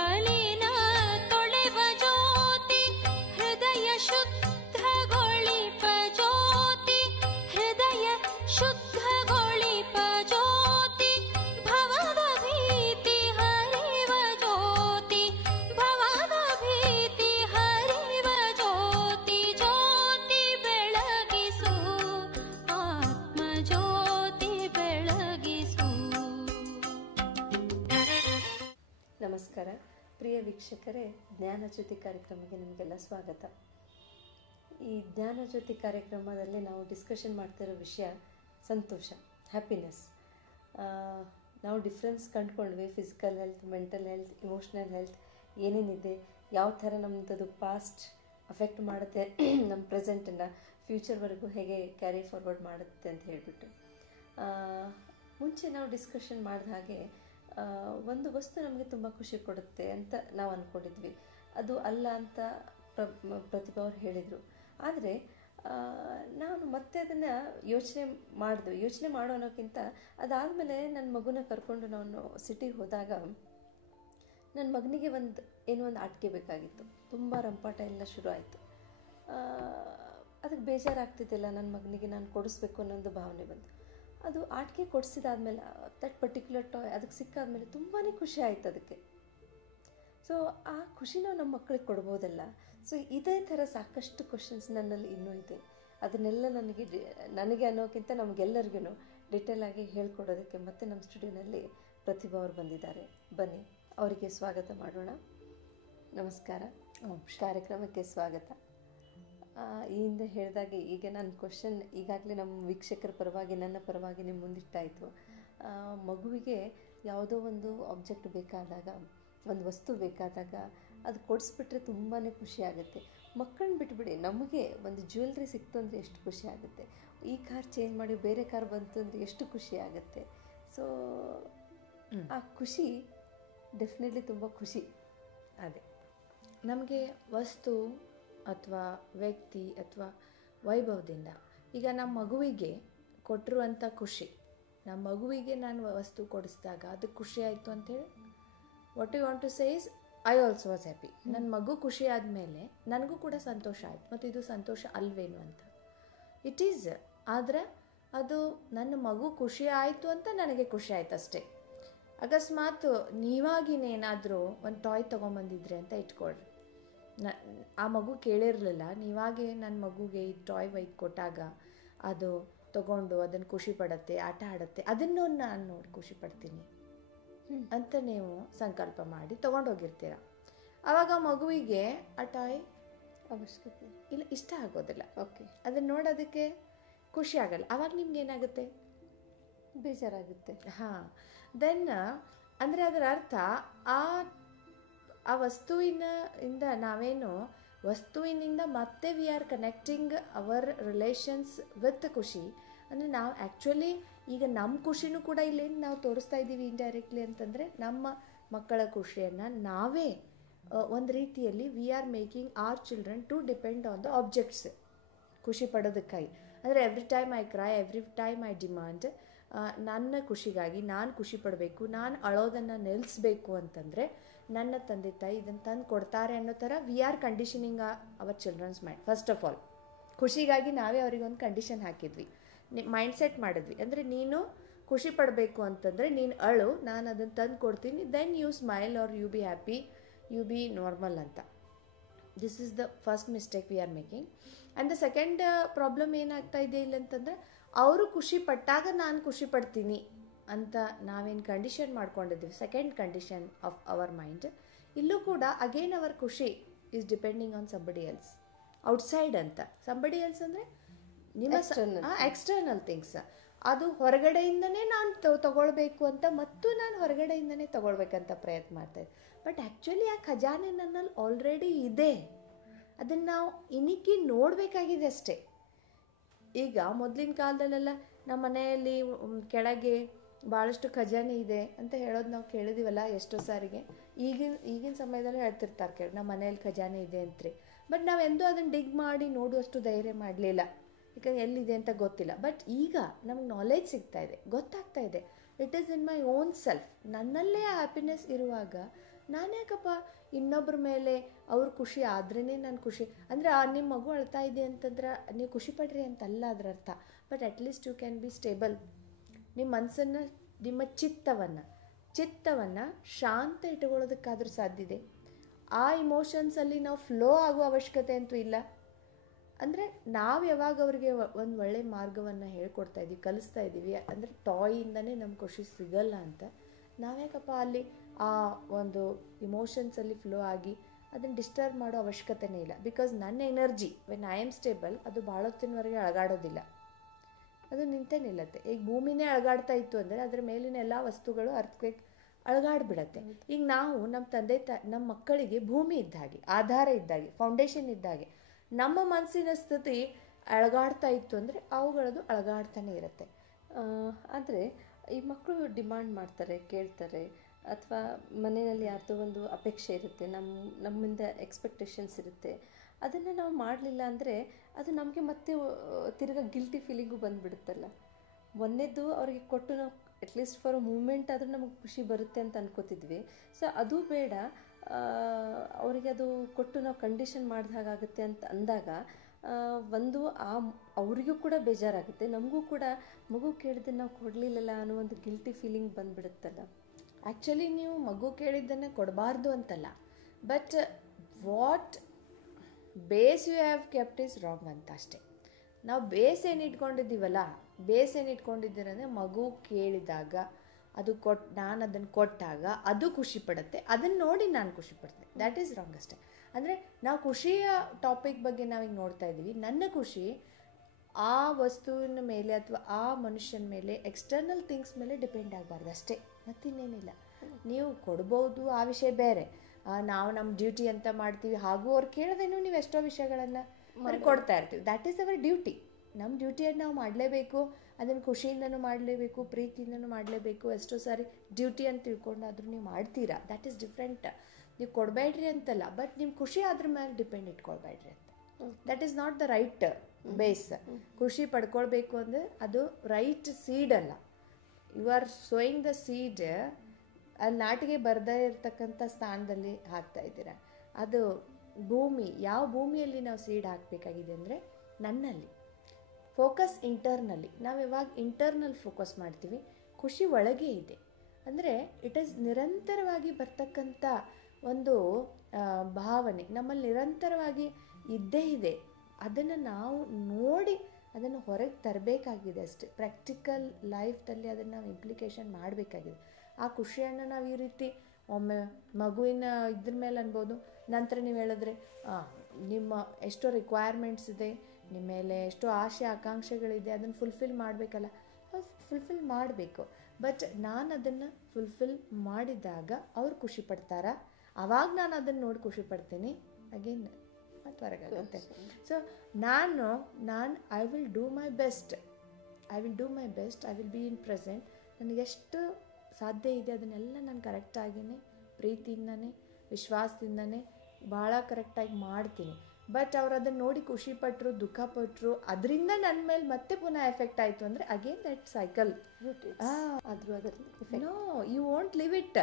ಮಲಿನ ತೊಳೆವ ಜ್ಯೋತಿ ಹೃದಯ ಶುದ್ಧಗೊಳಿಪ ಜ್ಯೋತಿ ಹೃದಯ ಶುದ್ಧಗೊಳಿಪ ಜ್ಯೋತಿ ಭವದ ಭೀತಿ ಹರಿವ ಜ್ಯೋತಿ ಭವದ ಭೀತಿ ಹರಿವ ಜ್ಯೋತಿ ಜ್ಯೋತಿ ಬೆಳಗಿಸು ಆತ್ಮ ಜ್ಯೋತಿ ಬೆಳಗಿಸು. ನಮಸ್ಕಾರ ಪ್ರಿಯ ವೀಕ್ಷಕರೇ, ಜ್ಞಾನಜ್ಯೋತಿ ಕಾರ್ಯಕ್ರಮಕ್ಕೆ ನಿಮಗೆಲ್ಲ ಸ್ವಾಗತ. ಈ ಜ್ಞಾನಜ್ಯೋತಿ ಕಾರ್ಯಕ್ರಮದಲ್ಲಿ ನಾವು ಡಿಸ್ಕಷನ್ ಮಾಡ್ತಿರೋ ವಿಷಯ ಸಂತೋಷ, ಹ್ಯಾಪಿನೆಸ್. ನಾವು ಡಿಫ್ರೆನ್ಸ್ ಕಂಡುಕೊಂಡ್ವಿ, physical health, mental health, emotional health ಏನೇನಿದೆ, ಯಾವ ಥರ ನಮ್ಮದು ಪಾಸ್ಟ್ ಅಫೆಕ್ಟ್ ಮಾಡುತ್ತೆ ನಮ್ಮ ಪ್ರೆಸೆಂಟನ್ನು, ಫ್ಯೂಚರ್ವರೆಗೂ ಹೇಗೆ ಕ್ಯಾರಿ ಫಾರ್ವರ್ಡ್ ಮಾಡುತ್ತೆ ಅಂತ ಹೇಳಿಬಿಟ್ಟು ಮುಂಚೆ ನಾವು ಡಿಸ್ಕಷನ್ ಮಾಡಿದ ಹಾಗೆ ಒಂದು ವಸ್ತು ನಮಗೆ ತುಂಬ ಖುಷಿ ಕೊಡುತ್ತೆ ಅಂತ ನಾವು ಅಂದ್ಕೊಂಡಿದ್ವಿ. ಅದು ಅಲ್ಲ ಅಂತ ಪ್ರತಿಭಾ ಅವ್ರು ಹೇಳಿದರು. ಆದರೆ ನಾನು ಮತ್ತೆ ಅದನ್ನು ಯೋಚನೆ ಮಾಡೋಕ್ಕಿಂತ ಅದಾದಮೇಲೆ ನನ್ನ ಮಗುನ ಕರ್ಕೊಂಡು ನಾನು ಸಿಟಿಗೆ ಹೋದಾಗ ನನ್ನ ಮಗನಿಗೆ ಒಂದು ಆಟಿಕೆ ಬೇಕಾಗಿತ್ತು. ತುಂಬ ರಂಪಾಟ ಎಲ್ಲ ಶುರು ಆಯಿತು. ಅದಕ್ಕೆ ಬೇಜಾರಾಗ್ತಿದ್ದಿಲ್ಲ, ನನ್ನ ಮಗನಿಗೆ ನಾನು ಕೊಡಿಸ್ಬೇಕು ಅನ್ನೋದು ಭಾವನೆ ಬಂತು. ಅದು ಆಟಿಕೆ ಕೊಡಿಸಿದಾದ್ಮೇಲೆ ದಟ್ ಪರ್ಟಿಕ್ಯುಲರ್ ಟಾಯ್ ಅದಕ್ಕೆ ಸಿಕ್ಕಾದ್ಮೇಲೆ ತುಂಬಾ ಖುಷಿ ಆಯಿತು ಅದಕ್ಕೆ. ಸೊ ಆ ಖುಷಿ ನಾವು ನಮ್ಮ ಮಕ್ಕಳಿಗೆ ಕೊಡ್ಬೋದಲ್ಲ. ಸೊ ಇದೇ ಥರ ಸಾಕಷ್ಟು ಕ್ವಶನ್ಸ್ ನನ್ನಲ್ಲಿ ಇನ್ನೂ ಇದೆ. ಅದನ್ನೆಲ್ಲ ನನಗೆ ಅನ್ನೋಕ್ಕಿಂತ ನಮಗೆಲ್ಲರಿಗೂ ಡಿಟೇಲ್ ಆಗಿ ಹೇಳ್ಕೊಡೋದಕ್ಕೆ ಮತ್ತೆ ನಮ್ಮ ಸ್ಟುಡಿಯೋನಲ್ಲಿ ಪ್ರತಿಭಾ ಅವರು ಬಂದಿದ್ದಾರೆ. ಬನ್ನಿ ಅವರಿಗೆ ಸ್ವಾಗತ ಮಾಡೋಣ. ನಮಸ್ಕಾರ, ಕಾರ್ಯಕ್ರಮಕ್ಕೆ ಸ್ವಾಗತ. ಈ ಹಿಂದೆ ಹೇಳಿದಾಗೆ ಈಗ ನನ್ನ ಕ್ವಶನ್ ಈಗಾಗಲೇ ನಮ್ಮ ವೀಕ್ಷಕರ ಪರವಾಗಿ ನನ್ನ ಪರವಾಗಿ ನಿಮ್ಮ ಮುಂದಿಟ್ಟಾಯಿತು. ಮಗುವಿಗೆ ಯಾವುದೋ ಒಂದು ಆಬ್ಜೆಕ್ಟ್ ಬೇಕಾದಾಗ, ಒಂದು ವಸ್ತು ಬೇಕಾದಾಗ ಅದು ಕೊಡಿಸ್ಬಿಟ್ರೆ ತುಂಬಾ ಖುಷಿ ಆಗುತ್ತೆ. ಮಕ್ಕಳನ್ನ ಬಿಟ್ಬಿಡಿ, ನಮಗೆ ಒಂದು ಜ್ಯುವೆಲ್ರಿ ಸಿಕ್ತು ಅಂದರೆ ಎಷ್ಟು ಖುಷಿ ಆಗುತ್ತೆ. ಈ ಕಾರ್ ಚೇಂಜ್ ಮಾಡಿ ಬೇರೆ ಕಾರ್ ಬಂತು ಅಂದರೆ ಎಷ್ಟು ಖುಷಿ ಆಗುತ್ತೆ. ಸೊ ಆ ಖುಷಿ ಡೆಫಿನೆಟ್ಲಿ ತುಂಬ ಖುಷಿ. ಅದೇ ನಮಗೆ ವಸ್ತು ಅಥವಾ ವ್ಯಕ್ತಿ ಅಥವಾ ವೈಭವದಿಂದ, ಈಗ ನಮ್ಮ ಮಗುವಿಗೆ ಕೊಟ್ಟಿರುವಂಥ ಖುಷಿ, ನಮ್ಮ ಮಗುವಿಗೆ ನಾನು ವಸ್ತು ಕೊಡಿಸಿದಾಗ ಅದಕ್ಕೆ ಖುಷಿ ಆಯಿತು ಅಂಥೇಳಿ what you want to say is I also was happy. ನನ್ನ ಮಗು ಖುಷಿ ಆದಮೇಲೆ ನನಗೂ ಕೂಡ ಸಂತೋಷ ಆಯಿತು. ಮತ್ತು ಇದು ಸಂತೋಷ ಅಲ್ವೇನು ಅಂತ ಇಟ್ ಈಸ್. ಆದರೆ ಅದು ನನ್ನ ಮಗು ಖುಷಿ ಆಯಿತು ಅಂತ ನನಗೆ ಖುಷಿ ಆಯ್ತು ಅಷ್ಟೇ. ಅಕಸ್ಮಾತ್ ನೀವಾಗಿನೇನಾದರೂ ಒಂದು ಟಾಯ್ ತೊಗೊಂಬಂದಿದ್ರೆ ಅಂತ ಇಟ್ಕೊಳ್ರಿ, ಆ ಮಗು ಕೇಳಿರಲಿಲ್ಲ, ನೀವಾಗೆ ನನ್ನ ಮಗುಗೆ ಈ ಟಾಯ್ ಒಯ್ದು ಕೊಟ್ಟಾಗ ಅದು ತಗೊಂಡು ಅದನ್ನು ಖುಷಿ ಪಡುತ್ತೆ, ಆಟ ಆಡುತ್ತೆ, ಅದನ್ನು ನಾನು ನೋಡಿ ಖುಷಿ ಪಡ್ತೀನಿ ಅಂತ ನೀವು ಸಂಕಲ್ಪ ಮಾಡಿ ತೊಗೊಂಡೋಗಿರ್ತೀರ. ಆವಾಗ ಮಗುವಿಗೆ ಆ ಟಾಯ್ ಅವಶ್ಯಕತೆ ಇಲ್ಲ, ಇಷ್ಟ ಆಗೋದಿಲ್ಲ. ಓಕೆ, ಅದನ್ನು ನೋಡೋದಕ್ಕೆ ಖುಷಿ ಆಗಲ್ಲ. ಆವಾಗ ನಿಮ್ಗೆ ಏನಾಗುತ್ತೆ? ಬೇಜಾರಾಗುತ್ತೆ. ಹಾಂ, ದೆನ್ ಅಂದರೆ ಅದರ ಅರ್ಥ ಆ ವಸ್ತುವಿನಿಂದ ನಾವೇನು ವಸ್ತುವಿನಿಂದ ಮತ್ತೆ we are connecting our relations with ಖುಷಿ. ಅಂದರೆ ನಾವು ಆ್ಯಕ್ಚುಲಿ ಈಗ ನಮ್ಮ ಖುಷಿನೂ ಕೂಡ ಇಲ್ಲೇನು ನಾವು ತೋರಿಸ್ತಾ ಇದ್ದೀವಿ ಇಂಡೈರೆಕ್ಟ್ಲಿ ಅಂತಂದರೆ, ನಮ್ಮ ಮಕ್ಕಳ ಖುಷಿಯನ್ನು ನಾವೇ ಒಂದು ರೀತಿಯಲ್ಲಿ we are making our children to depend on the objects ಖುಷಿ ಪಡೋದಕ್ಕಾಗಿ. ಅಂದರೆ every time I cry, every time I demand, ನನ್ನ ಖುಷಿಗಾಗಿ ನಾನು ಖುಷಿ ಪಡಬೇಕು, ನಾನು ಅಳೋದನ್ನು ನಿಲ್ಲಿಸ್ಬೇಕು ಅಂತಂದರೆ ನನ್ನ ತಂದೆ ತಾಯಿ ಇದನ್ನು ತಂದು ಕೊಡ್ತಾರೆ ಅನ್ನೋ ಥರ we are conditioning our children's mind. First of all ಖುಷಿಗಾಗಿ ನಾವೇ ಅವರಿಗೊಂದು ಕಂಡೀಷನ್ ಹಾಕಿದ್ವಿ, ಮೈಂಡ್ ಸೆಟ್ ಮಾಡಿದ್ವಿ. ಅಂದರೆ ನೀನು ಖುಷಿ ಪಡಬೇಕು ಅಂತಂದರೆ ನೀನು ಅಳು, ನಾನು ಅದನ್ನು ತಂದು ಕೊಡ್ತೀನಿ, then you smile or you be happy, you be normal ಅಂತ. This is the first mistake we are making. And the second problem ಏನಾಗ್ತಾ ಇದೆ ಇಲ್ಲ ಅಂತಂದರೆ, ಅವರು ಖುಷಿ ಪಟ್ಟಾಗ ನಾನು ಖುಷಿ ಪಡ್ತೀನಿ ಅಂತ ನಾವೇನು ಕಂಡೀಷನ್ ಮಾಡ್ಕೊಂಡಿದ್ದೀವಿ, second condition of our mind. ಇಲ್ಲೂ ಕೂಡ ಅಗೇನ್ ಅವರ್ ಖುಷಿ is depending on somebody else, outside ಅಂತ. ಸಂಬಡಿ ಎಲ್ಸ್ ಅಂದರೆ ನಿಮ್ಮ ಎಕ್ಸ್ಟರ್ನಲ್ ಥಿಂಗ್ಸ್. ಅದು ಹೊರಗಡೆಯಿಂದನೇ ನಾನು ತಗೊಳ್ಬೇಕು ಅಂತ, ಮತ್ತು ನಾನು ಹೊರಗಡೆಯಿಂದನೇ ತಗೊಳ್ಬೇಕಂತ ಪ್ರಯತ್ನ ಮಾಡ್ತಾಯಿದ್ದೆ. ಬಟ್ ಆ್ಯಕ್ಚುಲಿ ಆ ಖಜಾನೆ ನನ್ನಲ್ಲಿ ಆಲ್ರೆಡಿ ಇದೆ, ಅದನ್ನು ನಾವು ಇನಿಕ್ಕಿ ನೋಡಬೇಕಾಗಿದೆ ಅಷ್ಟೇ. ಈಗ ಮೊದಲಿನ ಕಾಲದಲ್ಲೆಲ್ಲ ನಮ್ಮ ಮನೆಯಲ್ಲಿ ಕೆಳಗೆ ಭಾಳಷ್ಟು ಖಜಾನೆ ಇದೆ ಅಂತ ಹೇಳೋದು ನಾವು ಕೇಳಿದೀವಲ್ಲ ಎಷ್ಟೋ ಸಾರಿಗೆ. ಈಗಿನ ಸಮಯದಲ್ಲಿ ಹೇಳ್ತಿರ್ತಾರೆ ಕೇಳಿ, ನಮ್ಮ ಮನೆಯಲ್ಲಿ ಖಜಾನೆ ಇದೆ ಅಂತ್ರಿ. ಬಟ್ ನಾವೆಂದೂ ಅದನ್ನು ಡಿಗ್ ಮಾಡಿ ನೋಡುವಷ್ಟು ಧೈರ್ಯ ಮಾಡಲಿಲ್ಲ, ಯಾಕಂದ್ರೆ ಎಲ್ಲಿದೆ ಅಂತ ಗೊತ್ತಿಲ್ಲ. ಬಟ್ ಈಗ ನಮ್ಗೆ ನಾಲೆಜ್ ಸಿಗ್ತಾ ಇದೆ, ಗೊತ್ತಾಗ್ತಾ ಇದೆ, it is in my own self. ನನ್ನಲ್ಲೇ ಆ ಹ್ಯಾಪಿನೆಸ್ ಇರುವಾಗ ನಾನು ಯಾಕಪ್ಪ ಇನ್ನೊಬ್ಬರ ಮೇಲೆ ಅವ್ರ ಖುಷಿ ಆದ್ರೇ ನಾನು ಖುಷಿ ಅಂದರೆ ನಿಮ್ಮ ಮಗು ಅಳ್ತಾ ಇದೆ ಅಂತಂದ್ರೆ ನೀವು ಖುಷಿ ಪಡ್ರಿ ಅಂತಲ್ಲ ಅದರ ಅರ್ಥ. But at least you can be stable. ನಿಮ್ಮ ಮನಸ್ಸನ್ನು, ನಿಮ್ಮ ಚಿತ್ತವನ್ನು ಶಾಂತ ಇಟ್ಕೊಳ್ಳೋದಕ್ಕಾದ್ರೂ ಸಾಧ್ಯ ಇದೆ. ಆ ಇಮೋಷನ್ಸಲ್ಲಿ ನಾವು ಫ್ಲೋ ಆಗೋ ಅವಶ್ಯಕತೆ ಅಂತೂ ಇಲ್ಲ. ಅಂದರೆ ನಾವು ಯಾವಾಗ ಅವ್ರಿಗೆ ಒಂದು ಒಳ್ಳೆಯ ಮಾರ್ಗವನ್ನು ಹೇಳ್ಕೊಡ್ತಾ ಇದ್ದೀವಿ, ಕಲಿಸ್ತಾ ಇದ್ದೀವಿ, ಅಂದರೆ ಟಾಯಿಂದನೇ ನಮ್ಗೆ ಖುಷಿ ಸಿಗಲ್ಲ ಅಂತ ನಾವ್ಯಾಕಪ್ಪ ಅಲ್ಲಿ ಆ ಒಂದು ಇಮೋಷನ್ಸಲ್ಲಿ ಫ್ಲೋ ಆಗಿ ಅದನ್ನು ಡಿಸ್ಟರ್ಬ್ ಮಾಡೋ ಅವಶ್ಯಕತೆನೇ ಇಲ್ಲ. ಬಿಕಾಸ್ ನನ್ನ energy when I am stable ಅದು ಭಾಳ ಹೊತ್ತಿನವರೆಗೆ ಅಳಗಾಡೋದಿಲ್ಲ, ಅದು ನಿಂತೇ ನಿಲ್ಲತ್ತೆ. ಈಗ ಭೂಮಿನೇ ಅಳಗಾಡ್ತಾ ಇತ್ತು ಅಂದರೆ ಅದರ ಮೇಲಿನ ಎಲ್ಲ ವಸ್ತುಗಳು ಅರ್ಥಕ್ವೇಕ್ ಅಳಗಾಡ್ಬಿಡತ್ತೆ. ಈಗ ನಾವು ನಮ್ಮ ಮಕ್ಕಳಿಗೆ ಭೂಮಿ ಇದ್ದ ಹಾಗೆ, ಆಧಾರ ಇದ್ದಾಗೆ, ಫೌಂಡೇಶನ್ ಇದ್ದಾಗೆ. ನಮ್ಮ ಮನಸ್ಸಿನ ಸ್ಥಿತಿ ಅಳಗಾಡ್ತಾ ಇತ್ತು ಅಂದರೆ ಅವುಗಳದು ಅಳಗಾಡ್ತಾನೆ ಇರುತ್ತೆ. ಆದರೆ ಈ ಮಕ್ಕಳು ಡಿಮಾಂಡ್ ಮಾಡ್ತಾರೆ, ಕೇಳ್ತಾರೆ, ಅಥವಾ ಮನೆಯಲ್ಲಿ ಯಾರ್ದೋ ಒಂದು ಅಪೇಕ್ಷೆ ಇರುತ್ತೆ, ನಮ್ಮಿಂದ ಎಕ್ಸ್ಪೆಕ್ಟೇಷನ್ಸ್ ಇರುತ್ತೆ. ಅದನ್ನು ನಾವು ಮಾಡಲಿಲ್ಲ ಅಂದರೆ ಅದು ನಮಗೆ ಮತ್ತೆ ತಿರ್ಗಾ ಗಿಲ್ಟಿ ಫೀಲಿಂಗು ಬಂದುಬಿಡುತ್ತಲ್ಲ. ಮೊನ್ನೆದ್ದು ಅವ್ರಿಗೆ ಕೊಟ್ಟು ನಾವು ಅಟ್ಲೀಸ್ಟ್ ಫಾರ್ ಅ ಮೂಮೆಂಟ್ ಆದರೂ ನಮಗೆ ಖುಷಿ ಬರುತ್ತೆ ಅಂತ ಅನ್ಕೋತಿದ್ವಿ. ಸೊ ಅದು ಬೇಡ, ಅವರಿಗೆ ಅದು ಕೊಟ್ಟು ನಾವು ಕಂಡೀಷನ್ ಮಾಡಿದ ಹಾಗಾಗುತ್ತೆ ಅಂತ ಅಂದಾಗ ಒಂದು ಅವರಿಗೂ ಕೂಡ ಬೇಜಾರಾಗುತ್ತೆ, ನಮಗೂ ಕೂಡ ಮಗು ಕೇಳಿದ್ರೆ ನಾವು ಕೊಡಲಿಲ್ಲಲ್ಲ ಅನ್ನೋ ಒಂದು ಗಿಲ್ಟಿ ಫೀಲಿಂಗ್ ಬಂದುಬಿಡುತ್ತಲ್ಲ. ಆ್ಯಕ್ಚುಲಿ ನೀವು ಮಗು ಕೇಳಿದ್ದನ್ನು ಕೊಡಬಾರ್ದು ಅಂತಲ್ಲ, but what base you have kept is wrong ಅಂತ ಅಷ್ಟೇ. ನಾವು ಬೇಸ್ ಏನು ಇಟ್ಕೊಂಡಿದ್ದೀವಲ್ಲ, ಬೇಸ್ ಏನು ಇಟ್ಕೊಂಡಿದ್ದೀರಂದರೆ ಮಗು ಕೇಳಿದಾಗ ಅದು ನಾನು ಅದನ್ನು ಕೊಟ್ಟಾಗ ಅದು ಖುಷಿ ಪಡುತ್ತೆ, ಅದನ್ನು ನೋಡಿ ನಾನು ಖುಷಿ ಪಡ್ತೀನಿ. ದ್ಯಾಟ್ ಈಸ್ ರಾಂಗ್ ಅಷ್ಟೇ. ಅಂದರೆ ನಾವು ಖುಷಿಯ ಟಾಪಿಕ್ ಬಗ್ಗೆ ನಾವೀಗ ನೋಡ್ತಾ ಇದ್ದೀವಿ. ನನ್ನ ಖುಷಿ ಆ ವಸ್ತುವಿನ ಮೇಲೆ ಅಥವಾ ಆ ಮನುಷ್ಯನ ಮೇಲೆ, ಎಕ್ಸ್ಟರ್ನಲ್ ಥಿಂಗ್ಸ್ ಮೇಲೆ ಡಿಪೆಂಡ್ ಆಗಬಾರ್ದು ಅಷ್ಟೇ, ಮತ್ತಿನ್ನೇನಿಲ್ಲ. ನೀವು ಕೊಡ್ಬೋದು, ಆ ವಿಷಯ ಬೇರೆ. ನಾವು ನಮ್ಮ ಡ್ಯೂಟಿ ಅಂತ ಮಾಡ್ತೀವಿ, ಹಾಗೂ ಅವ್ರು ಕೇಳೋದೇನು ನೀವು ಎಷ್ಟೋ ವಿಷಯಗಳನ್ನು ಕೊಡ್ತಾ ಇರ್ತೀವಿ. That is our duty. ನಮ್ಮ ಡ್ಯೂಟಿಯನ್ನು ನಾವು ಮಾಡಲೇಬೇಕು, ಅದನ್ನು ಖುಷಿಯಿಂದನೂ ಮಾಡಲೇಬೇಕು, ಪ್ರೀತಿಯಿಂದನೂ ಮಾಡಲೇಬೇಕು. ಎಷ್ಟೋ ಸಾರಿ ಡ್ಯೂಟಿ ಅಂತ ತಿಳ್ಕೊಂಡಾದ್ರೂ ನೀವು ಮಾಡ್ತೀರಾ, ದ್ಯಾಟ್ ಈಸ್ ಡಿಫ್ರೆಂಟ್. ನೀವು ಕೊಡಬೇಡ್ರಿ ಅಂತಲ್ಲ, ಬಟ್ ನಿಮ್ಮ ಖುಷಿ ಅದ್ರ ಮೇಲೆ ಡಿಪೆಂಡ್ ಇಟ್ಕೊಳ್ಬೇಡ್ರಿ ಅಂತ. That is not the right base. ಖುಷಿ ಪಡ್ಕೊಳ್ಬೇಕು ಅಂದರೆ ಅದು ರೈಟ್ ಸೀಡ್ ಅಲ್ಲ. You are sowing the seed, ಅಲ್ಲಿ ನಾಟಿಗೆ ಬರದೇ ಇರತಕ್ಕಂಥ ಸ್ಥಾನದಲ್ಲಿ ಹಾಕ್ತಾ ಇದ್ದೀರಾ. ಅದು ಭೂಮಿ, ಯಾವ ಭೂಮಿಯಲ್ಲಿ ನಾವು ಸೀಡ್ ಹಾಕಬೇಕಾಗಿದೆ ಅಂದರೆ ನನ್ನಲ್ಲಿ. ಫೋಕಸ್ ಇಂಟರ್ನಲ್ಲಿ. ನಾವು ಯಾವಾಗ ಇಂಟರ್ನಲ್ ಫೋಕಸ್ ಮಾಡ್ತೀವಿ, ಖುಷಿ ಒಳಗೆ ಇದೆ. ಅಂದರೆ ಇಟ್ ಈಸ್ ನಿರಂತರವಾಗಿ ಬರ್ತಕ್ಕಂಥ ಒಂದು ಭಾವನೆ ನಮ್ಮಲ್ಲಿ ನಿರಂತರವಾಗಿ ಇದ್ದೇ ಇದೆ. ಅದನ್ನು ನಾವು ನೋಡಿ ಅದನ್ನು ಹೊರಗೆ ತರಬೇಕಾಗಿದೆ ಅಷ್ಟೆ. ಪ್ರಾಕ್ಟಿಕಲ್ ಲೈಫ್ದಲ್ಲಿ ಅದನ್ನು ನಾವು ಇಂಪ್ಲಿಕೇಶನ್ ಮಾಡಬೇಕಾಗಿದೆ. ಆ ಖುಷಿಯನ್ನು ನಾವು ಈ ರೀತಿ ಒಮ್ಮೆ ಮಗುವಿನ ಇದ್ರ ಮೇಲೆ ಅನ್ಬೋದು. ನಂತರ ನೀವು ಹೇಳಿದ್ರೆ ನಿಮ್ಮ ಎಷ್ಟೋ ರಿಕ್ವೈರ್ಮೆಂಟ್ಸ್ ಇದೆ, ನಿಮ್ಮ ಮೇಲೆ ಎಷ್ಟೋ ಆಸೆ ಆಕಾಂಕ್ಷೆಗಳಿದೆ, ಅದನ್ನು ಫುಲ್ಫಿಲ್ ಮಾಡಬೇಕಲ್ಲ, ಫುಲ್ಫಿಲ್ ಮಾಡಬೇಕು. ಬಟ್ ನಾನು ಅದನ್ನು ಫುಲ್ಫಿಲ್ ಮಾಡಿದಾಗ ಅವ್ರು ಖುಷಿ ಪಡ್ತಾರಾ, ಆವಾಗ ನಾನು ಅದನ್ನು ನೋಡಿ ಖುಷಿ ಪಡ್ತೀನಿ. ಅಗೇನ್ ಮತ್ತು ಹೊರಗಾಗುತ್ತೆ. ಸೊ ನಾನು I will do my best, I will be in present. ನನಗೆಷ್ಟು ಸಾಧ್ಯ ಇದೆ ಅದನ್ನೆಲ್ಲ ನಾನು ಕರೆಕ್ಟಾಗಿಯೇ, ಪ್ರೀತಿಯಿಂದನೇ, ವಿಶ್ವಾಸದಿಂದನೇ ಭಾಳ ಕರೆಕ್ಟಾಗಿ ಮಾಡ್ತೀನಿ. ಬಟ್ ಅವ್ರು ಅದನ್ನು ನೋಡಿ ಖುಷಿಪಟ್ಟರು, ದುಃಖಪಟ್ಟರು, ಅದರಿಂದ ನನ್ನ ಮೇಲೆ ಮತ್ತೆ ಪುನಃ ಎಫೆಕ್ಟ್ ಆಯಿತು ಅಂದರೆ ಅಗೇನ್ ದಟ್ ಸೈಕಲ್. ಆದರೂ ಅದರಲ್ಲಿ no, you won't leave it.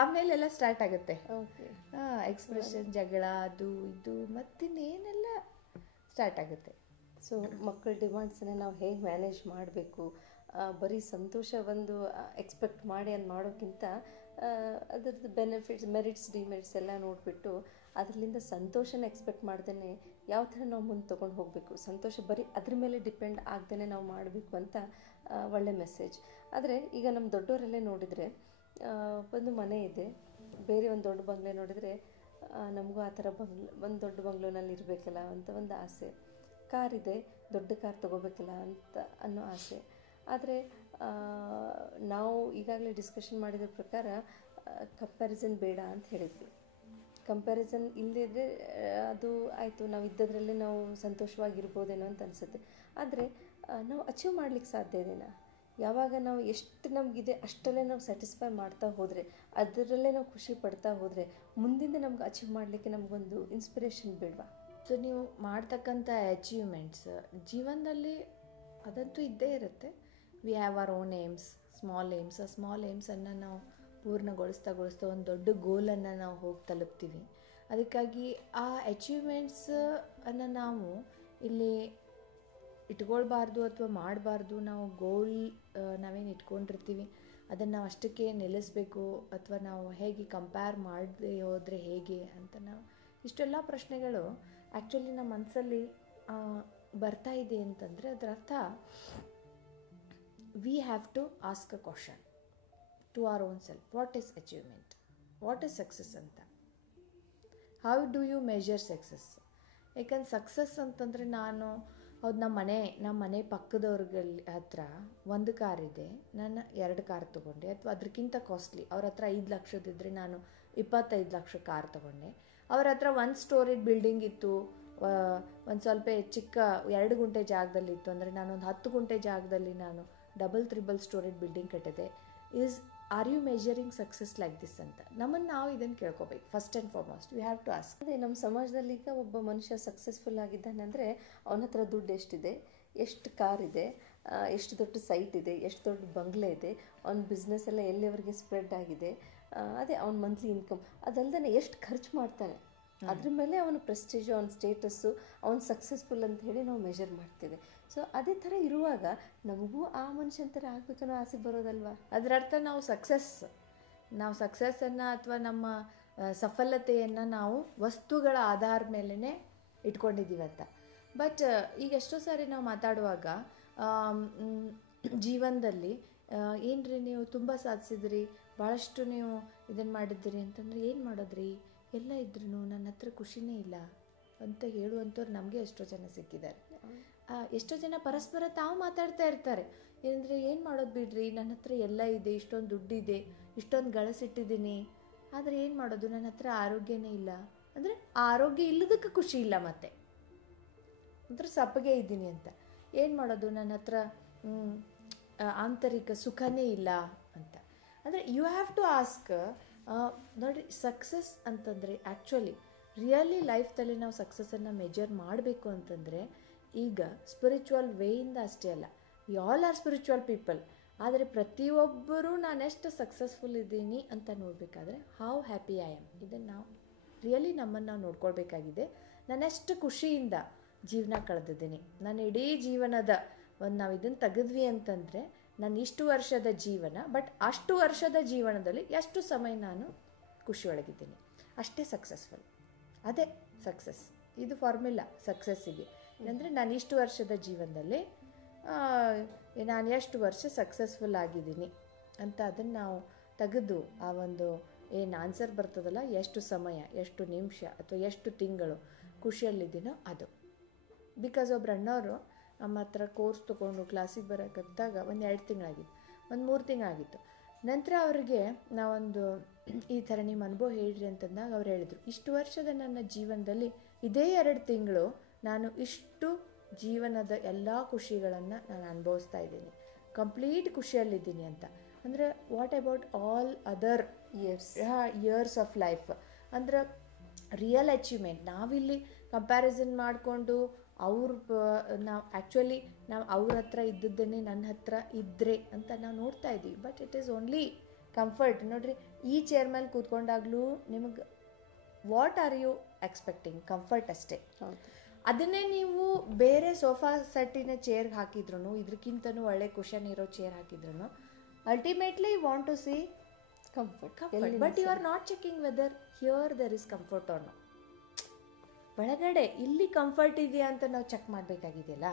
ಆಮೇಲೆಲ್ಲ ಸ್ಟಾರ್ಟ್ ಆಗುತ್ತೆ ಎಕ್ಸ್ಪ್ರೆಷನ್, ಜಗಳ, ಅದು ಇದು ಮತ್ತಿನ್ನೇನೆಲ್ಲ ಸ್ಟಾರ್ಟ್ ಆಗುತ್ತೆ. ಸೊ ಮಕ್ಕಳ ಡಿಮಾಂಡ್ಸನ್ನು ನಾವು ಹೇಗೆ ಮ್ಯಾನೇಜ್ ಮಾಡಬೇಕು, ಬರೀ ಸಂತೋಷ ಒಂದು ಎಕ್ಸ್ಪೆಕ್ಟ್ ಮಾಡಿ ಅದು ಮಾಡೋಕ್ಕಿಂತ ಅದ್ರದ್ದು ಬೆನಿಫಿಟ್ಸ್, ಮೆರಿಟ್ಸ್, ಡಿಮೆರಿಟ್ಸ್ ಎಲ್ಲ ನೋಡಿಬಿಟ್ಟು ಅದರಿಂದ ಸಂತೋಷನ ಎಕ್ಸ್ಪೆಕ್ಟ್ ಮಾಡ್ದೇ ಯಾವ ಥರ ನಾವು ಮುಂದೆ ತೊಗೊಂಡು ಹೋಗಬೇಕು, ಸಂತೋಷ ಬರೀ ಅದ್ರ ಮೇಲೆ ಡಿಪೆಂಡ್ ಆಗ್ದೇ ನಾವು ಮಾಡಬೇಕು ಅಂತ ಒಳ್ಳೆ ಮೆಸೇಜ್. ಆದರೆ ಈಗ ನಮ್ಮ ದೊಡ್ಡವರಲ್ಲೇ ನೋಡಿದರೆ ಒಂದು ಮನೆ ಇದೆ, ಬೇರೆ ಒಂದು ದೊಡ್ಡ ಬಂಗ್ಲೆ ನೋಡಿದರೆ ನಮಗೂ ಆ ಥರ ಒಂದು ದೊಡ್ಡ ಬಂಗ್ಲೋನಲ್ಲಿ ಇರಬೇಕಲ್ಲ ಅಂತ ಒಂದು ಆಸೆ. ಕಾರಿದೆ, ದೊಡ್ಡ ಕಾರ್ ತೊಗೋಬೇಕಲ್ಲ ಅಂತ ಅನ್ನೋ ಆಸೆ. ಆದರೆ ನಾವು ಈಗಾಗಲೇ ಡಿಸ್ಕಷನ್ ಮಾಡಿದ ಪ್ರಕಾರ ಕಂಪ್ಯಾರಿಸನ್ ಬೇಡ ಅಂತ ಹೇಳಿದ್ವಿ. ಕಂಪ್ಯಾರಿಸನ್ ಇಲ್ಲದಿದ್ದರೆ ಅದು ಆಯಿತು, ನಾವು ಇದ್ದದ್ರಲ್ಲೇ ನಾವು ಸಂತೋಷವಾಗಿರ್ಬೋದೇನೋ ಅಂತ ಅನಿಸುತ್ತೆ. ಆದರೆ ನಾವು ಅಚೀವ್ ಮಾಡ್ಲಿಕ್ಕೆ ಸಾಧ್ಯ ಇದೆನಾ? ಯಾವಾಗ ನಾವು ಎಷ್ಟು ನಮಗಿದೆ ಅಷ್ಟಲ್ಲೇ ನಾವು ಸ್ಯಾಟಿಸ್ಫೈ ಮಾಡ್ತಾ ಹೋದರೆ, ಅದರಲ್ಲೇ ನಾವು ಖುಷಿ ಪಡ್ತಾ ಹೋದರೆ, ಮುಂದಿಂದ ನಮ್ಗೆ ಅಚೀವ್ ಮಾಡಲಿಕ್ಕೆ ನಮಗೊಂದು ಇನ್ಸ್ಪಿರೇಷನ್ ಬೇಡವಾ? ಸೊ ನೀವು ಮಾಡ್ತಕ್ಕಂಥ ಅಚೀವ್ಮೆಂಟ್ಸ್ ಜೀವನದಲ್ಲಿ ಅದಂತೂ ಇದ್ದೇ ಇರುತ್ತೆ. We have our own aims, small aims. ಆ ಸ್ಮಾಲ್ ಏಮ್ಸನ್ನು ನಾವು ಪೂರ್ಣಗೊಳಿಸ್ತಾ ಒಂದು ದೊಡ್ಡ ಗೋಲನ್ನು ನಾವು ಹೋಗಿ ತಲುಪ್ತೀವಿ. ಅದಕ್ಕಾಗಿ ಆ ಅಚೀವ್ಮೆಂಟ್ಸ್ ಅನ್ನು ನಾವು ಇಲ್ಲಿ ಇಟ್ಕೊಳ್ಬಾರ್ದು ಅಥವಾ ಮಾಡಬಾರ್ದು. ನಾವು ಗೋಲ್ ನಾವೇನು ಇಟ್ಕೊಂಡಿರ್ತೀವಿ ಅದನ್ನು ನಾವು ಅಷ್ಟಕ್ಕೆ ನಿಲ್ಲಿಸಬೇಕು ಅಥವಾ ನಾವು ಹೇಗೆ ಕಂಪೇರ್ ಮಾಡದೆ ಹೋದರೆ ಹೇಗೆ ಅಂತ ನಾವು ಇಷ್ಟೆಲ್ಲ ಪ್ರಶ್ನೆಗಳು ಆ್ಯಕ್ಚುಲಿ ನಮ್ಮ ಮನಸ್ಸಲ್ಲಿ ಬರ್ತಾ ಇದೆ ಅಂತಂದರೆ ಅದರ ಅರ್ಥ we have to ask a question to our own self. What is achievement, what is success ಅಂತ. How do you measure success? ಯಾಕಂದ್ರೆ ಸಕ್ಸಸ್ ಅಂತಂದರೆ ನಾನು ಹೌದು ನಮ್ಮ ಮನೆ ಪಕ್ಕದವ್ರಲ್ಲಿ ಹತ್ರ ಒಂದು ಕಾರ್ ಇದೆ, ನಾನು 2 ಕಾರ್ ತೊಗೊಂಡೆ, ಅಥವಾ ಅದಕ್ಕಿಂತ ಕಾಸ್ಟ್ಲಿ ಅವ್ರ ಹತ್ರ 5 ಲಕ್ಷದಿದ್ದರೆ ನಾನು 25 ಲಕ್ಷ ಕಾರ್ ತೊಗೊಂಡೆ. ಅವ್ರ ಹತ್ರ 1 ಸ್ಟೋರಿಡ್ ಬಿಲ್ಡಿಂಗ್ ಇತ್ತು, ಒಂದು ಸ್ವಲ್ಪ ಚಿಕ್ಕ 2 ಗುಂಟೆ ಜಾಗದಲ್ಲಿತ್ತು ಅಂದರೆ ನಾನೊಂದು 10 ಗುಂಟೆ ಜಾಗದಲ್ಲಿ ನಾನು ಡಬಲ್ 3 ಸ್ಟೋರಿಡ್ ಬಿಲ್ಡಿಂಗ್ ಕಟ್ಟಿದೆ. Are you measuring success like this ಅಂತ ನಮ್ಮನ್ನು ನಾವು ಇದನ್ನು ಕೇಳ್ಕೊಬೇಕು. First and foremost we have to ask. ಅದೇ ನಮ್ಮ ಸಮಾಜದಲ್ಲಿ ಈಗ ಒಬ್ಬ ಮನುಷ್ಯ ಸಕ್ಸಸ್ಫುಲ್ ಆಗಿದ್ದಾನೆ ಅಂದರೆ ಅವನ ಹತ್ರ ದುಡ್ಡು ಎಷ್ಟಿದೆ, ಎಷ್ಟು ಕಾರ್ ಇದೆ, ಎಷ್ಟು ದೊಡ್ಡ ಸೈಟ್ ಇದೆ, ಎಷ್ಟು ದೊಡ್ಡ ಬಂಗ್ಲೆ ಇದೆ, ಅವನ ಬಿಸ್ನೆಸ್ ಎಲ್ಲ ಎಲ್ಲಿವರೆಗೆ ಸ್ಪ್ರೆಡ್ ಆಗಿದೆ, ಅದೇ ಅವನ ಮಂತ್ಲಿ ಇನ್ಕಮ್, ಅದಲ್ಲದೆ ಎಷ್ಟು ಖರ್ಚು ಮಾಡ್ತಾನೆ, ಅದ್ರ ಮೇಲೆ ಅವನ ಪ್ರೆಸ್ಟೀಜು, ಅವನ ಸ್ಟೇಟಸ್ಸು, ಅವನು ಸಕ್ಸಸ್ಫುಲ್ ಅಂತ ಹೇಳಿ ನಾವು ಮೆಜರ್ ಮಾಡ್ತೇವೆ. ಸೊ ಅದೇ ಥರ ಇರುವಾಗ ನಮಗೂ ಆ ಮನುಷ್ಯನ ಥರ ಆಗಬೇಕನ್ನೋ ಆಸೆ ಬರೋದಲ್ವಾ? ಅದರ ಅರ್ಥ ನಾವು ಸಕ್ಸಸ್ಸನ್ನು ಅಥವಾ ನಮ್ಮ ಸಫಲತೆಯನ್ನು ನಾವು ವಸ್ತುಗಳ ಆಧಾರದ ಮೇಲೇ ಇಟ್ಕೊಂಡಿದ್ದೀವಿ ಅಂತ. ಬಟ್ ಈಗ ಎಷ್ಟೋ ಸಾರಿ ನಾವು ಮಾತಾಡುವಾಗ ಜೀವನದಲ್ಲಿ ಏನ್ರಿ ನೀವು ತುಂಬ ಸಾಧಿಸಿದ್ರಿ, ಭಾಳಷ್ಟು ನೀವು ಇದನ್ನು ಮಾಡಿದ್ದೀರಿ ಅಂತಂದರೆ ಏನು ಮಾಡೋದ್ರಿ, ಎಲ್ಲ ಇದ್ರೂ ನನ್ನ ಹತ್ರ ಖುಷಿನೇ ಇಲ್ಲ ಅಂತ ಹೇಳುವಂಥವ್ರು ನಮಗೆ ಎಷ್ಟೋ ಜನ ಸಿಕ್ಕಿದ್ದಾರೆ. ಎಷ್ಟೋ ಜನ ಪರಸ್ಪರ ತಾವು ಮಾತಾಡ್ತಾ ಇರ್ತಾರೆ. ಏನಂದರೆ ಏನು ಮಾಡೋದು ಬಿಡ್ರಿ, ನನ್ನ ಹತ್ರ ಎಲ್ಲ ಇದೆ, ಇಷ್ಟೊಂದು ದುಡ್ಡಿದೆ, ಇಷ್ಟೊಂದು ಗಳಿಸಿಟ್ಟಿದ್ದೀನಿ, ಆದರೆ ಏನು ಮಾಡೋದು, ನನ್ನ ಹತ್ರ ಆರೋಗ್ಯನೇ ಇಲ್ಲ. ಅಂದರೆ ಆರೋಗ್ಯ ಇಲ್ಲದಕ್ಕೆ ಖುಷಿ ಇಲ್ಲ, ಮತ್ತೆ ಒಂಥರ ಸಪ್ಪಗೆ ಇದ್ದೀನಿ ಅಂತ. ಏನು ಮಾಡೋದು, ನನ್ನ ಹತ್ರ ಆಂತರಿಕ ಸುಖನೇ ಇಲ್ಲ ಅಂತ. ಅಂದರೆ ಯು ಹ್ಯಾವ್ ಟು ಆಸ್ಕ್. ನೋಡಿರಿ, ಸಕ್ಸಸ್ ಅಂತಂದರೆ ಆ್ಯಕ್ಚುಲಿ ರಿಯಲಿ ಲೈಫ್ದಲ್ಲಿ ನಾವು ಸಕ್ಸಸ್ಸನ್ನು ಮೆಜರ್ ಮಾಡಬೇಕು ಅಂತಂದರೆ ಈಗ ಸ್ಪಿರಿಚುವಲ್ ವೇಯಿಂದ ಅಷ್ಟೇ ಅಲ್ಲ, we all are spiritual people. ಆದರೆ ಪ್ರತಿಯೊಬ್ಬರೂ ನಾನೆಷ್ಟು ಸಕ್ಸಸ್ಫುಲ್ ಇದ್ದೀನಿ ಅಂತ ನೋಡಬೇಕಾದ್ರೆ ಹೌ ಹ್ಯಾಪಿ ಐ ಆಮ್, ಇದನ್ನು ನಾವು ರಿಯಲಿ ನಮ್ಮನ್ನು ನಾವು ನೋಡ್ಕೊಳ್ಬೇಕಾಗಿದೆ. ನಾನೆಷ್ಟು ಖುಷಿಯಿಂದ ಜೀವನ ಕಳೆದಿದ್ದೀನಿ, ನಾನು ಇಡೀ ಜೀವನದ ನಾವು ಇದನ್ನು ತೆಗೆದ್ವಿ ಅಂತಂದರೆ ನಾನು ಇಷ್ಟು ವರ್ಷದ ಜೀವನ, ಬಟ್ ಅಷ್ಟು ವರ್ಷದ ಜೀವನದಲ್ಲಿ ಎಷ್ಟು ಸಮಯ ನಾನು ಖುಷಿಯೊಳಗಿದ್ದೀನಿ, ಅಷ್ಟೇ ಸಕ್ಸಸ್ಫುಲ್. ಅದೇ ಸಕ್ಸಸ್. ಇದು ಫಾರ್ಮುಲಾ ಸಕ್ಸಸ್ಸಿಗೆ. ಅಂದರೆ ನಾನು ಇಷ್ಟು ವರ್ಷದ ಜೀವನದಲ್ಲಿ ನಾನು ಎಷ್ಟು ವರ್ಷ ಸಕ್ಸಸ್ಫುಲ್ ಆಗಿದ್ದೀನಿ ಅಂತ ಅದನ್ನು ನಾವು ತೆಗೆದು ಆ ಒಂದು ಏನು ಆನ್ಸರ್ ಬರ್ತದಲ್ಲ, ಎಷ್ಟು ಸಮಯ, ಎಷ್ಟು ನಿಮಿಷ ಅಥವಾ ಎಷ್ಟು ತಿಂಗಳು ಖುಷಿಯಲ್ಲಿದ್ದೀನೋ ಅದು. ಬಿಕಾಸ್ ಒಬ್ರು ಅಣ್ಣವರು ನಮ್ಮ ಹತ್ರ ಕೋರ್ಸ್ ತೊಗೊಂಡು ಕ್ಲಾಸಿಗೆ ಬರೋಕತ್ತಾಗ 1-2 ತಿಂಗಳಾಗಿತ್ತು, 1-3 ತಿಂಗಳಾಗಿತ್ತು. ನಂತರ ಅವ್ರಿಗೆ ನಾವೊಂದು ಈ ಥರ ನಿಮ್ಮ ಅನುಭವ ಹೇಳ್ರಿ ಅಂತಂದಾಗ ಅವ್ರು ಹೇಳಿದರು, ಇಷ್ಟು ವರ್ಷದ ನನ್ನ ಜೀವನದಲ್ಲಿ ಇದೇ 2 ತಿಂಗಳು ನಾನು ಇಷ್ಟು ಜೀವನದ ಎಲ್ಲ ಖುಷಿಗಳನ್ನು ನಾನು ಅನುಭವಿಸ್ತಾ ಇದ್ದೀನಿ, ಕಂಪ್ಲೀಟ್ ಖುಷಿಯಲ್ಲಿದ್ದೀನಿ ಅಂತ. ಅಂದರೆ what about all other years of life? ಅಂದರೆ ರಿಯಲ್ ಅಚೀವ್ಮೆಂಟ್ ನಾವಿಲ್ಲಿ ಕಂಪ್ಯಾರಿಸನ್ ಮಾಡಿಕೊಂಡು ನಾವು ಆ್ಯಕ್ಚುಲಿ ನಾವು ಅವ್ರ ಹತ್ರ ಇದ್ದದ್ದನ್ನೇ ನನ್ನ ಹತ್ರ ಇದ್ದರೆ ಅಂತ ನಾವು ನೋಡ್ತಾ ಇದ್ದೀವಿ. But it is only comfort. ನೋಡಿರಿ, ಈ ಚೇರ್ ಮೇಲೆ ಕೂತ್ಕೊಂಡಾಗಲೂ ನಿಮಗೆ what are you expecting? Comfort ಅಷ್ಟೇ. ಅದನ್ನೇ ನೀವು ಬೇರೆ ಸೋಫಾ ಸೆಟ್ಟಿನ ಚೇರ್ಗೆ ಹಾಕಿದ್ರು, ಇದಕ್ಕಿಂತನೂ ಒಳ್ಳೆ ಕುಷನ್ ಇರೋ ಚೇರ್ ಹಾಕಿದ್ರು, ultimately you want to see comfort. But you are not checking whether here there is comfort or not. ಒಳಗಡೆ ಇಲ್ಲಿ ಕಂಫರ್ಟ್ ಇದೆಯಾ ಅಂತ ನಾವು ಚೆಕ್ ಮಾಡಬೇಕಾಗಿದೆಯಲ್ಲ.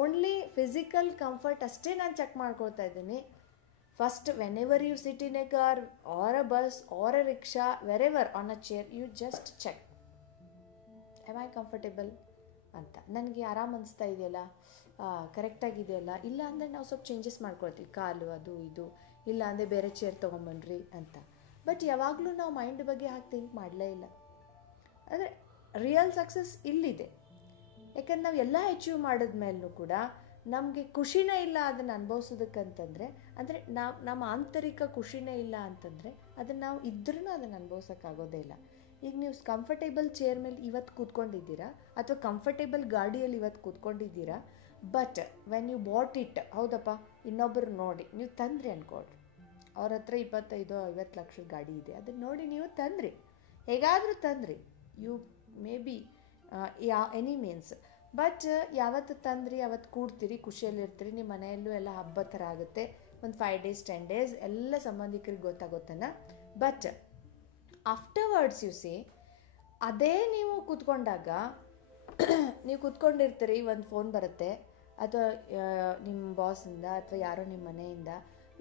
ಓನ್ಲಿ ಫಿಸಿಕಲ್ ಕಂಫರ್ಟ್ ಅಷ್ಟೇ ನಾನು ಚೆಕ್ ಮಾಡ್ಕೊಳ್ತಾ ಇದ್ದೀನಿ. First whenever you sit in a car or a bus or a rickshaw, wherever on a chair, you just check am I comfortable ಅಂತ. ನನಗೆ ಆರಾಮ್ ಅನಿಸ್ತಾ ಇದೆಯಲ್ಲ, ಕರೆಕ್ಟಾಗಿದೆಯಲ್ಲ. ಇಲ್ಲ ಅಂದರೆ ನಾವು ಸ್ವಲ್ಪ ಚೇಂಜಸ್ ಮಾಡ್ಕೊಳ್ತೀವಿ, ಕಾಲು ಅದು ಇದು, ಇಲ್ಲ ಅಂದರೆ ಬೇರೆ ಚೇರ್ ತೊಗೊಂಬನ್ರಿ ಅಂತ. ಬಟ್ ಯಾವಾಗಲೂ ನಾವು ಮೈಂಡ್ ಬಗ್ಗೆ ಹಾಗೆ ಥಿಂಕ್ ಮಾಡಲೇ ಇಲ್ಲ. ಅಂದರೆ ರಿಯಲ್ ಸಕ್ಸಸ್ ಇಲ್ಲಿದೆ. ಯಾಕಂದ್ರೆ ನಾವು ಎಲ್ಲ ಅಚೀವ್ ಮಾಡಿದ್ಮೇಲೂ ಕೂಡ ನಮಗೆ ಖುಷಿನೇ ಇಲ್ಲ ಅದನ್ನು ಅನುಭವಿಸೋದಕ್ಕಂತಂದರೆ, ಅಂದರೆ ನಮ್ಮ ಆಂತರಿಕ ಖುಷಿನೇ ಇಲ್ಲ ಅಂತಂದರೆ ಅದನ್ನು ನಾವು ಇದ್ರೂ ಅದನ್ನು ಅನುಭವಿಸೋಕ್ಕಾಗೋದೇ ಇಲ್ಲ. ಈಗ ನೀವು ಕಂಫರ್ಟೇಬಲ್ ಚೇರ್ ಮೇಲೆ ಇವತ್ತು ಕೂತ್ಕೊಂಡಿದ್ದೀರಾ ಅಥವಾ ಕಂಫರ್ಟೇಬಲ್ ಗಾಡಿಯಲ್ಲಿ ಇವತ್ತು ಕೂತ್ಕೊಂಡಿದ್ದೀರಾ, but when you bought it, ಹೌದಪ್ಪ ಇನ್ನೊಬ್ಬರು ನೋಡಿ ನೀವು ತಂದ್ರಿ ಅಂದ್ಕೊಳ್ರಿ, ಅವ್ರ ಹತ್ರ 25-50 ಲಕ್ಷದ ಗಾಡಿ ಇದೆ, ಅದನ್ನು ನೋಡಿ ನೀವು ತಂದ್ರಿ, ಹೇಗಾದರೂ ತಂದ್ರಿ, you may be any means. But ಯಾವತ್ತು ತಂದ್ರಿ ಅವತ್ತು ಕೂಡ್ತೀರಿ, ಖುಷಿಯಲ್ಲಿರ್ತೀರಿ, ನಿಮ್ಮ ಮನೆಯಲ್ಲೂ ಎಲ್ಲ ಹಬ್ಬದ ಥರ ಆಗುತ್ತೆ, ಒಂದು 5 days 10 days ಎಲ್ಲ ಸಂಬಂಧಿಕರಿಗೆ ಗೊತ್ತಾಗುತ್ತನ. ಬಟ್ ಆಫ್ಟರ್ವರ್ಡ್ಸ್ ಯು ಸಿ, ಅದೇ ನೀವು ಕೂತ್ಕೊಂಡಾಗ ನೀವು ಕೂತ್ಕೊಂಡಿರ್ತೀರಿ, ಒಂದು ಫೋನ್ ಬರುತ್ತೆ, ಅಥವಾ ನಿಮ್ಮ ಬಾಸಿಂದ ಅಥವಾ ಯಾರೋ ನಿಮ್ಮ ಮನೆಯಿಂದ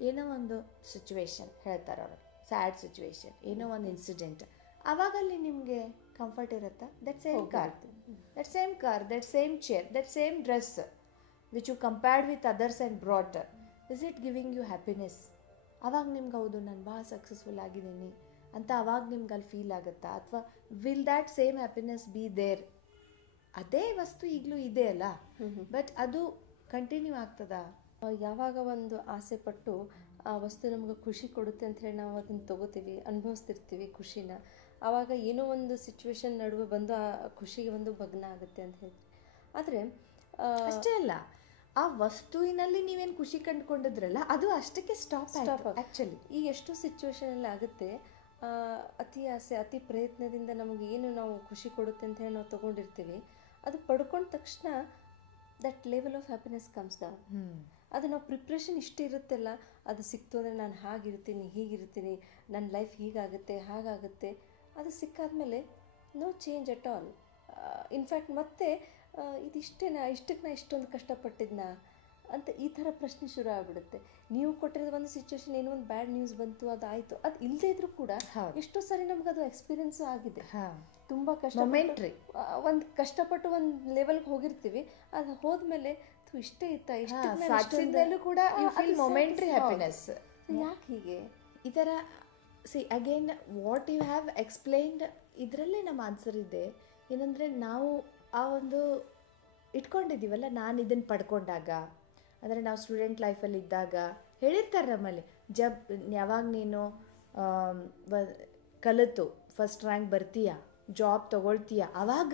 ಏನೋ ಒಂದು ಸಿಚುವೇಶನ್ ಹೇಳ್ತಾರೆ ಅವರು, ಸ್ಯಾಡ್ ಸಿಚುವೇಶನ್, ಏನೋ ಒಂದು ಇನ್ಸಿಡೆಂಟ್, ಆವಾಗಲ್ಲಿ ನಿಮಗೆ ಕಂಫರ್ಟ್ ಇರುತ್ತಾ? That same car, that same chair, that same dress which you compared with others and brought, is it giving you happiness? ಆವಾಗ ನಿಮ್ಗೆ ಹೌದು ನಾನು ಭಾಳ ಸಕ್ಸಸ್ಫುಲ್ ಆಗಿದ್ದೀನಿ ಅಂತ ಆವಾಗ ನಿಮ್ಗೆ ಅಲ್ಲಿ ಫೀಲ್ ಆಗುತ್ತಾ? ಅಥವಾ will that same happiness be there? ಅದೇ ವಸ್ತು ಈಗಲೂ ಇದೆ ಅಲ್ಲ, ಬಟ್ ಅದು ಕಂಟಿನ್ಯೂ ಆಗ್ತದಾ? ಯಾವಾಗ ಒಂದು ಆಸೆ ಪಟ್ಟು ಆ ವಸ್ತು ನಮ್ಗೆ ಖುಷಿ ಕೊಡುತ್ತೆ ಅಂತ ಹೇಳಿ ನಾವು ಅದನ್ನು ತೊಗೋತೀವಿ, ಅನುಭವಿಸ್ತಿರ್ತೀವಿ ಖುಷಿನ, ಆವಾಗ ಏನೋ ಒಂದು ಸಿಚುವೇಶನ್ ನಡುವೆ ಬಂದು ಆ ಖುಷಿಗೆ ಒಂದು ಭಗ್ನ ಆಗುತ್ತೆ ಅಂತ ಹೇಳ್ತೀವಿ. ಆದರೆ ಅಷ್ಟೇ ಅಲ್ಲ, ಆ ವಸ್ತುವಿನಲ್ಲಿ ನೀವೇನು ಖುಷಿ ಕಂಡುಕೊಂಡಿದ್ರಲ್ಲ ಅದು ಅಷ್ಟಕ್ಕೆ ಸ್ಟಾಪ್ ಆ್ಯಕ್ಚುಲಿ. ಈಗ ಎಷ್ಟೋ ಸಿಚುವೇಶನಲ್ಲಿ ಆಗುತ್ತೆ, ಅತಿ ಆಸೆ ಅತಿ ಪ್ರಯತ್ನದಿಂದ ನಮಗೆ ಏನು ನಾವು ಖುಷಿ ಕೊಡುತ್ತೆ ಅಂತ ಹೇಳಿ ನಾವು ತೊಗೊಂಡಿರ್ತೀವಿ, ಅದು ಪಡ್ಕೊಂಡ ತಕ್ಷಣ that level of happiness comes down. ಅದು ನಾವು ಪ್ರಿಪ್ರೇಷನ್ ಇಷ್ಟು ಇರುತ್ತಲ್ಲ, ಅದು ಸಿಕ್ತು ಅಂದರೆ ನಾನು ಹಾಗಿರ್ತೀನಿ, ಹೀಗಿರ್ತೀನಿ, ನನ್ನ ಲೈಫ್ ಹೀಗಾಗುತ್ತೆ ಹಾಗಾಗುತ್ತೆ, ಅದು ಸಿಕ್ಕಾದ್ಮೇಲೆ no change at all. In fact ಮತ್ತೆ ಇದಿಷ್ಟೇನಾ, ಇಷ್ಟಕ್ಕೆ ನಾ ಇಷ್ಟೊಂದು ಕಷ್ಟಪಟ್ಟಿದ್ನಾ ಅಂತ ಈ ಥರ ಪ್ರಶ್ನೆ ಶುರು ಆಗ್ಬಿಡುತ್ತೆ. ನೀವು ಕೊಟ್ಟಿರೋದು ಒಂದು ಸಿಚುವೇಶನ್, ಏನೋ ಒಂದು ಬ್ಯಾಡ್ ನ್ಯೂಸ್ ಬಂತು, ಅದಾಯಿತು, ಅದು ಇಲ್ಲದೇ ಇದ್ರೂ ಕೂಡ ಎಷ್ಟೋ ಸಾರಿ ನಮ್ಗೆ ಅದು ಎಕ್ಸ್ಪೀರಿಯನ್ಸು ಆಗಿದೆ. ತುಂಬ ಒಂದು ಕಷ್ಟಪಟ್ಟು ಒಂದು ಲೆವೆಲ್ಗೆ ಹೋಗಿರ್ತೀವಿ, ಅದು ಹೋದ್ಮೇಲೆ ಇಷ್ಟೇ ಇತ್ತಾ, ಇಷ್ಟು ಕೂಡ ಮೊಮೆಂಟ್ರಿ ಹ್ಯಾಪಿನೆಸ್. ಯಾಕೆ ಹೀಗೆ ಈ ಥರ? See again what you have explained, ಇದರಲ್ಲೇ ನಮ್ಮ ಆನ್ಸರ್ ಇದೆ. ಏನಂದರೆ ನಾವು ಆ ಒಂದು ಇಟ್ಕೊಂಡಿದ್ದೀವಲ್ಲ, ನಾನು ಇದನ್ನು ಪಡ್ಕೊಂಡಾಗ, ಅಂದರೆ ನಾವು ಸ್ಟೂಡೆಂಟ್ ಲೈಫಲ್ಲಿ ಇದ್ದಾಗ ಹೇಳಿರ್ತಾರೆ ನಮ್ಮಲ್ಲಿ, ಯಾವಾಗ ನೀನು ಕಲಿತು ಫಸ್ಟ್ ರ್ಯಾಂಕ್ ಬರ್ತೀಯ, ಜಾಬ್ ತೊಗೊಳ್ತೀಯ, ಆವಾಗ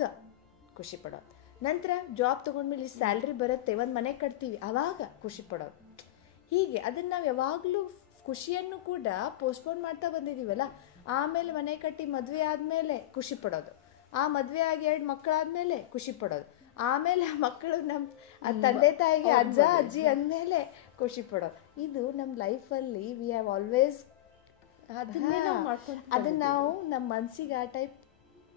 ಖುಷಿ ಪಡೋದು. ನಂತರ ಜಾಬ್ ತೊಗೊಂಡ್ಮೇಲೆ ಸ್ಯಾಲ್ರಿ ಬರುತ್ತೆ, ಒಂದು ಮನೆ ಕಟ್ತೀವಿ, ಆವಾಗ ಖುಷಿ ಪಡೋದು. ಹೀಗೆ ಅದನ್ನು ನಾವು ಯಾವಾಗಲೂ ಖುಷಿಯನ್ನು ಕೂಡ ಪೋಸ್ಟ್ಪೋನ್ ಮಾಡ್ತಾ ಬಂದಿದ್ದೀವಲ್ಲ. ಆಮೇಲೆ ಮನೆ ಕಟ್ಟಿ ಮದುವೆ ಆದಮೇಲೆ ಖುಷಿ ಪಡೋದು, ಆ ಮದುವೆ ಆಗಿ 2 ಮಕ್ಕಳಾದಮೇಲೆ ಖುಷಿ ಪಡೋದು, ಆಮೇಲೆ ಆ ಮಕ್ಕಳು ನಮ್ಮ ತಂದೆ ತಾಯಿಗೆ ಅಜ್ಜ ಅಜ್ಜಿ ಅಂದಮೇಲೆ ಖುಷಿ ಪಡೋದು. ಇದು ನಮ್ಮ ಲೈಫಲ್ಲಿ ವಿ ಹ್ಯಾವ್ ಆಲ್ವೇಸ್ ಅದನ್ನು ನಾವು ನಮ್ಮ ಮನಸ್ಸಿಗೆ ಆ ಟೈಪ್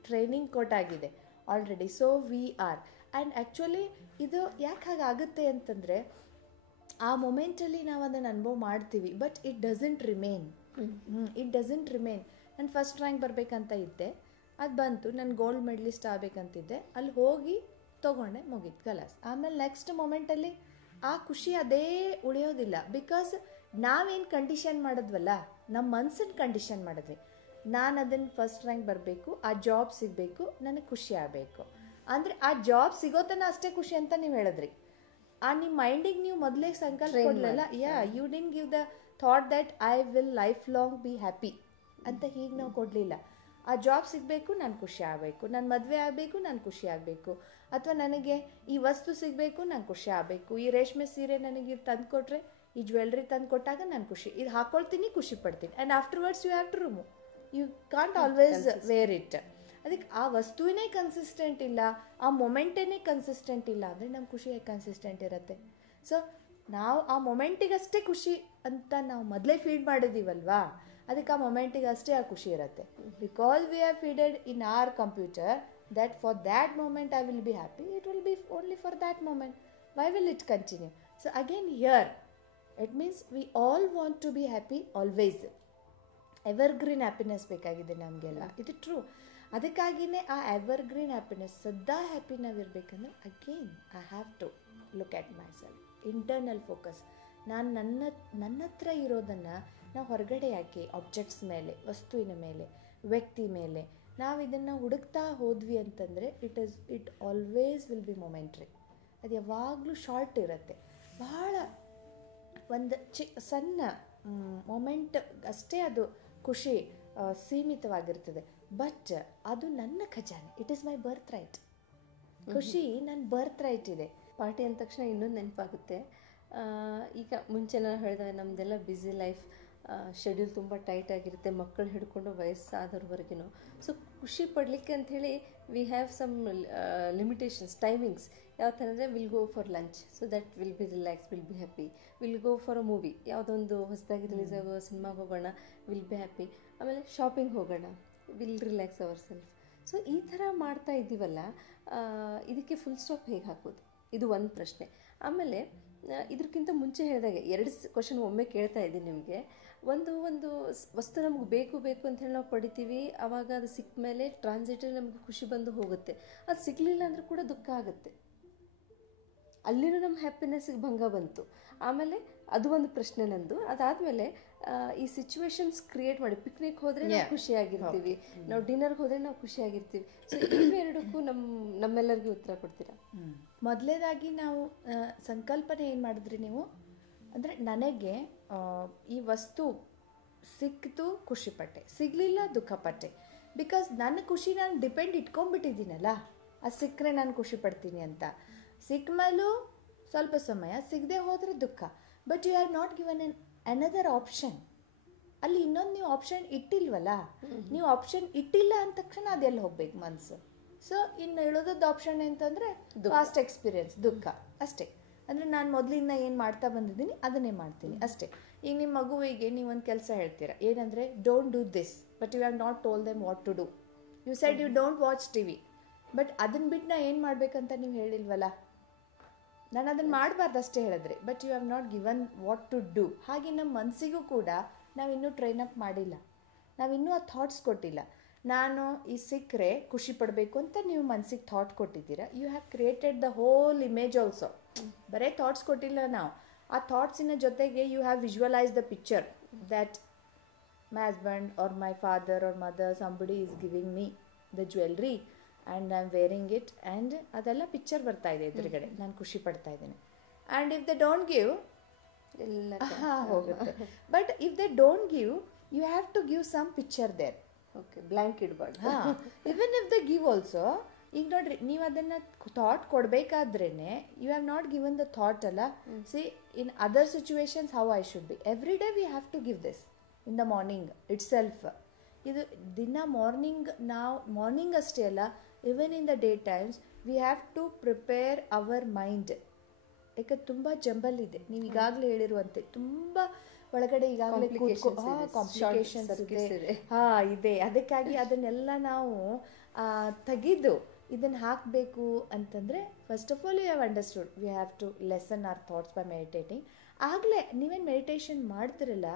ಟ್ರೈನಿಂಗ್ ಕೊಟ್ಟಾಗಿದೆ already. So we are and actually ಇದು ಯಾಕೆ ಹಾಗಾಗುತ್ತೆ ಅಂತಂದರೆ, ಆ ಮೊಮೆಂಟಲ್ಲಿ ನಾವು ಅದನ್ನು ಅನುಭವ ಮಾಡ್ತೀವಿ, ಬಟ್ ಇಟ್ ಡಸಂಟ್ ರಿಮೇನ್. ನಾನು ಫಸ್ಟ್ ರ್ಯಾಂಕ್ ಬರಬೇಕಂತ ಇದ್ದೆ, ಅದು ಬಂತು, ನಾನು ಗೋಲ್ಡ್ ಮೆಡಲಿಸ್ಟ್ ಆಗಬೇಕಂತಿದ್ದೆ, ಅಲ್ಲಿ ಹೋಗಿ ತೊಗೊಂಡೆ, ಮುಗೀತು, ಕಲಾಸ್. ಆಮೇಲೆ ನೆಕ್ಸ್ಟ್ ಮೊಮೆಂಟಲ್ಲಿ ಆ ಖುಷಿ ಅದೇ ಉಳಿಯೋದಿಲ್ಲ. ಬಿಕಾಸ್ ನಾವೇನು ಕಂಡೀಷನ್ ಮಾಡಿದ್ವಲ್ಲ, ನಮ್ಮ ಮನ್ಸನ್ನು ಕಂಡೀಷನ್ ಮಾಡಿದ್ವಿ, ನಾನು ಅದನ್ನು ಫಸ್ಟ್ ರ್ಯಾಂಕ್ ಬರಬೇಕು, ಆ ಜಾಬ್ ಸಿಗಬೇಕು, ನನಗೆ ಖುಷಿ ಆಗಬೇಕು ಅಂದರೆ ಆ ಜಾಬ್ ಸಿಗೋತನ ಅಷ್ಟೇ ಖುಷಿ ಅಂತ ನೀವು ಹೇಳಿದ್ರಿ. ಆ ನಿಮ್ಮ ಮೈಂಡಿಗೆ ನೀವು ಮೊದಲೇ ಸಂಕಲ್ಪ ಕೊಡಲಿಲ್ಲ, you didn't give the thought that I will life long be happy ಅಂತ ಹೀಗೆ ನಾವು ಕೊಡಲಿಲ್ಲ. ಆ ಜಾಬ್ ಸಿಗಬೇಕು, ನಾನು ಖುಷಿ ಆಗಬೇಕು, ನನ್ನ ಮದುವೆ ಆಗಬೇಕು, ನಾನು ಖುಷಿ ಆಗಬೇಕು, ಅಥವಾ ನನಗೆ ಈ ವಸ್ತು ಸಿಗಬೇಕು, ನಾನು ಖುಷಿ ಆಗಬೇಕು, ಈ ರೇಷ್ಮೆ ಸೀರೆ ನನಗೆ ತಂದು ಕೊಟ್ಟರೆ, ಈ ಜ್ಯುವೆಲ್ರಿ ತಂದು ಕೊಟ್ಟಾಗ ನಾನು ಖುಷಿ, ಇದು ಹಾಕ್ಕೊಳ್ತೀನಿ, ಖುಷಿ ಪಡ್ತೀನಿ. And afterwards you have to remove, you can't always wear it. ಅದಕ್ಕೆ ಆ ವಸ್ತುವಿನೇ ಕನ್ಸಿಸ್ಟೆಂಟ್ ಇಲ್ಲ, ಆ ಮೊಮೆಂಟೇನೇ ಕನ್ಸಿಸ್ಟೆಂಟ್ ಇಲ್ಲ ಅಂದರೆ ನಮ್ಮ ಖುಷಿ ಹೇಗೆ ಕನ್ಸಿಸ್ಟೆಂಟ್ ಇರುತ್ತೆ? ಸೊ ನಾವು ಆ ಮೊಮೆಂಟಿಗಷ್ಟೇ ಖುಷಿ ಅಂತ ನಾವು ಮೊದಲೇ ಫೀಡ್ ಮಾಡಿದ್ದೀವಲ್ವಾ, ಅದಕ್ಕೆ ಆ ಮೊಮೆಂಟಿಗೆ ಅಷ್ಟೇ ಆ ಖುಷಿ ಇರುತ್ತೆ. Because we have feeded in our computer that for that moment I will be happy, it will be only for that moment. Why will it continue? So again here it means we all want to be happy always. Evergreen happiness ಬೇಕಾಗಿದೆ ನಮಗೆಲ್ಲ, ಇದು true. ಅದಕ್ಕಾಗಿಯೇ ಆ evergreen happiness, ಸದಾ happy ನಾವಿರಬೇಕಂದ್ರೆ again I have to look at my self, internal focus. ನಾನು ನನ್ನ ಹತ್ರ ಇರೋದನ್ನು ನಾವು ಹೊರಗಡೆ ಯಾಕೆ ಆಬ್ಜೆಕ್ಟ್ಸ್ ಮೇಲೆ, ವಸ್ತುವಿನ ಮೇಲೆ, ವ್ಯಕ್ತಿ ಮೇಲೆ ನಾವು ಇದನ್ನು ಹುಡುಕ್ತಾ ಹೋದ್ವಿ ಅಂತಂದರೆ it always will be momentary. ಅದು ಯಾವಾಗಲೂ ಶಾರ್ಟ್ ಇರುತ್ತೆ, ಬಹಳ ಒಂದು ಸಣ್ಣ ಮೊಮೆಂಟ್ ಅಷ್ಟೇ ಅದು ಖುಷಿ ಸೀಮಿತವಾಗಿರ್ತದೆ. ಬಟ್ ಅದು ನನ್ನ ಖಜಾನೆ, it is my birth right. ಖುಷಿ ನನ್ನ ಬರ್ತ್ ರೈಟ್ ಇದೆ. ಪಾರ್ಟಿ ಅಂದ ತಕ್ಷಣ ಇನ್ನೊಂದು ನೆನಪಾಗುತ್ತೆ. ಈಗ ಮುಂಚೆ ನಾನು ಹೇಳಿದಾಗ ನಮ್ಮದೆಲ್ಲ ಬ್ಯುಸಿ ಲೈಫ್, ಶೆಡ್ಯೂಲ್ ತುಂಬ ಟೈಟ್ ಆಗಿರುತ್ತೆ, ಮಕ್ಕಳು ಹಿಡ್ಕೊಂಡು ವಯಸ್ಸಾದವ್ರವರೆಗೂ. ಸೊ ಖುಷಿ ಪಡಲಿಕ್ಕೆ ಅಂಥೇಳಿ we have some limitations, timings. ಯಾವ ಥರ ಅಂದರೆ we'll go for lunch, so that we'll be relax, we'll be happy. We'll go for a movie, ಯಾವುದೊಂದು ಹೊಸದಾಗಿ ರಿಲೀಸ್ ಆಗೋ ಸಿನಿಮಾಗೆ ಹೋಗೋಣ, ವಿಲ್ ಬಿ ಹ್ಯಾಪಿ. ಆಮೇಲೆ ಶಾಪಿಂಗ್ ಹೋಗೋಣ, we'll relax our self. So ಈ ಥರ ಮಾಡ್ತಾ ಇದ್ದೀವಲ್ಲ, ಇದಕ್ಕೆ ಫುಲ್ ಸ್ಟಾಪ್ ಹೇಗೆ ಹಾಕೋದು? ಇದು ಒಂದು ಪ್ರಶ್ನೆ. ಆಮೇಲೆ ಇದಕ್ಕಿಂತ ಮುಂಚೆ ಹೇಳಿದಾಗೆ 2 ಕ್ವಶನ್ ಒಮ್ಮೆ ಕೇಳ್ತಾ ಇದ್ದೀನಿ ನಿಮಗೆ. ಒಂದು ವಸ್ತು ನಮ್ಗೆ ಬೇಕು ಅಂತ ಹೇಳಿ ನಾವು ಪಡಿತೀವಿ, ಆವಾಗ ಅದು ಸಿಕ್ಕ ಮೇಲೆ ಟ್ರಾನ್ಸಿಟರಿ ನಮಗೆ ಖುಷಿ ಬಂದು ಹೋಗುತ್ತೆ. ಅದು ಸಿಗಲಿಲ್ಲ ಅಂದರೂ ಕೂಡ ದುಃಖ ಆಗುತ್ತೆ, ಅಲ್ಲಿನೂ ನಮ್ಮ ಹ್ಯಾಪಿನೆಸ್ಗೆ ಭಂಗ ಬಂತು. ಆಮೇಲೆ ಅದು ಒಂದು ಪ್ರಶ್ನೆ ನಂದು. ಅದಾದಮೇಲೆ ಈ ಸಿಚುವೇಶನ್ಸ್ ಕ್ರಿಯೇಟ್ ಮಾಡಿ, ಪಿಕ್ನಿಕ್ ಹೋದರೆ ನಾವು ಖುಷಿಯಾಗಿರ್ತೀವಿ, ನಾವು ಡಿನ್ನರ್ಗೆ ಹೋದರೆ ನಾವು ಖುಷಿಯಾಗಿರ್ತೀವಿ. ಸೊ ಇವೆರಡಕ್ಕೂ ನಮ್ಮೆಲ್ಲರಿಗೂ ಉತ್ತರ ಕೊಡ್ತೀರಾ? ಮೊದಲೇದಾಗಿ ನಾವು ಸಂಕಲ್ಪನೆ ಏನು ಮಾಡಿದ್ರಿ ನೀವು ಅಂದರೆ, ನನಗೆ ಈ ವಸ್ತು ಸಿಕ್ತು ಖುಷಿಪಟ್ಟೆ, ಸಿಗಲಿಲ್ಲ ದುಃಖಪಟ್ಟೆ. ಬಿಕಾಸ್ ನನ್ನ ಖುಷಿ ನಾನು ಡಿಪೆಂಡ್ ಇಟ್ಕೊಂಡ್ಬಿಟ್ಟಿದ್ದೀನಲ್ಲ, ಅದು ಸಿಕ್ಕರೆ ನಾನು ಖುಷಿ ಪಡ್ತೀನಿ ಅಂತ. ಸಿಕ್ಕ ಮೇಲೂ ಸ್ವಲ್ಪ ಸಮಯ, ಸಿಗದೆ ಹೋದರೆ ದುಃಖ. But you have not given another option. ಅಲ್ಲಿ ಇನ್ನೊಂದು ನೀವು ಆಪ್ಷನ್ ಇಟ್ಟಿಲ್ವಲ್ಲ, ನೀವು ಆಪ್ಷನ್ ಇಟ್ಟಿಲ್ಲ ಅಂದ ತಕ್ಷಣ ಅದೆಲ್ಲ ಹೋಗ್ಬೇಕು ಮನಸ್ಸು. ಸೊ ಇನ್ನು ಹೇಳೋದದ್ದು ಆಪ್ಷನ್ ಅಂತಂದರೆ ಪಾಸ್ಟ್ ಎಕ್ಸ್ಪೀರಿಯನ್ಸ್, ದುಃಖ ಅಷ್ಟೇ. ಅಂದರೆ ನಾನು ಮೊದಲಿಂದ ಏನು ಮಾಡ್ತಾ ಬಂದಿದ್ದೀನಿ ಅದನ್ನೇ ಮಾಡ್ತೀನಿ ಅಷ್ಟೇ. ಈಗ ನಿಮ್ಮ ಮಗುವಿಗೆ ನೀವೊಂದು ಕೆಲಸ ಹೇಳ್ತೀರಾ, ಏನಂದರೆ don't do this, but you have not told them what to do. You said you don't watch TV, but ಅದನ್ನು ಬಿಟ್ಟು ನಾ ಏನು ಮಾಡಬೇಕಂತ ನೀವು ಹೇಳಿಲ್ವಲ್ಲ. ನಾನು ಅದನ್ನು ಮಾಡಬಾರ್ದು ಅಷ್ಟೇ ಹೇಳಿದ್ರೆ, but you have not given what to do. ಹಾಗೆ ನಮ್ಮ ಮನಸ್ಸಿಗೂ ಕೂಡ ನಾವಿನ್ನೂ ಟ್ರೈನ್ ಅಪ್ ಮಾಡಿಲ್ಲ, ನಾವಿನ್ನೂ ಆ ಥಾಟ್ಸ್ ಕೊಟ್ಟಿಲ್ಲ. ನಾನು ಈ ಸಿಕ್ಕರೆ ಖುಷಿ ಪಡಬೇಕು ಅಂತ ನೀವು ಮನಸ್ಸಿಗೆ ಥಾಟ್ ಕೊಟ್ಟಿದ್ದೀರಾ. You have created the whole image also. ಬರೀ ಥಾಟ್ಸ್ ಕೊಟ್ಟಿಲ್ಲ ನಾವು, ಆ ಥಾಟ್ಸಿನ ಜೊತೆಗೆ you have visualise the picture that my husband or my father or mother somebody is giving me the jewellery and I am wearing it, and ಅದೆಲ್ಲ picture ಬರ್ತಾ ಇದೆ ಎದುರುಗಡೆ, ನಾನು ಖುಷಿ ಪಡ್ತಾ ಇದ್ದೀನಿ. And if they don't give ಎಲ್ಲ ಹೋಗುತ್ತೆ. But if they don't give, you have to give some picture there. Okay, blank ಇಡಬಾರ್ದು. Even if they give also, ಈಗ ನೋಡ್ರಿ, ನೀವು ಅದನ್ನು ಥಾಟ್ ಕೊಡಬೇಕಾದ್ರೇ you have not given the thought ಅಲ್ಲ. See in other situations how I should be, every day we have to give this in the morning itself. ಇದು ದಿನ morning ಅಷ್ಟೇ ಅಲ್ಲ, even in the day times we have to prepare our mind. ಯಾಕೆ ತುಂಬ jumble ಇದೆ, ನೀವು ಈಗಾಗಲೇ ಹೇಳಿರುವಂತೆ ತುಂಬ ಒಳಗಡೆ ಈಗಾಗಲೇ ಕಾಂಪ್ಲಿಕೇಶನ್ಸ್ ಇದೆ. ಅದಕ್ಕಾಗಿ ಅದನ್ನೆಲ್ಲ ನಾವು ತೆಗೆದು ಇದನ್ನು ಹಾಕಬೇಕು ಅಂತಂದರೆ, first of all you have understood we have to lessen our thoughts by meditating. ಆಗಲೇ ನೀವೇನು ಮೆಡಿಟೇಷನ್ ಮಾಡ್ತಿರಲ್ಲ,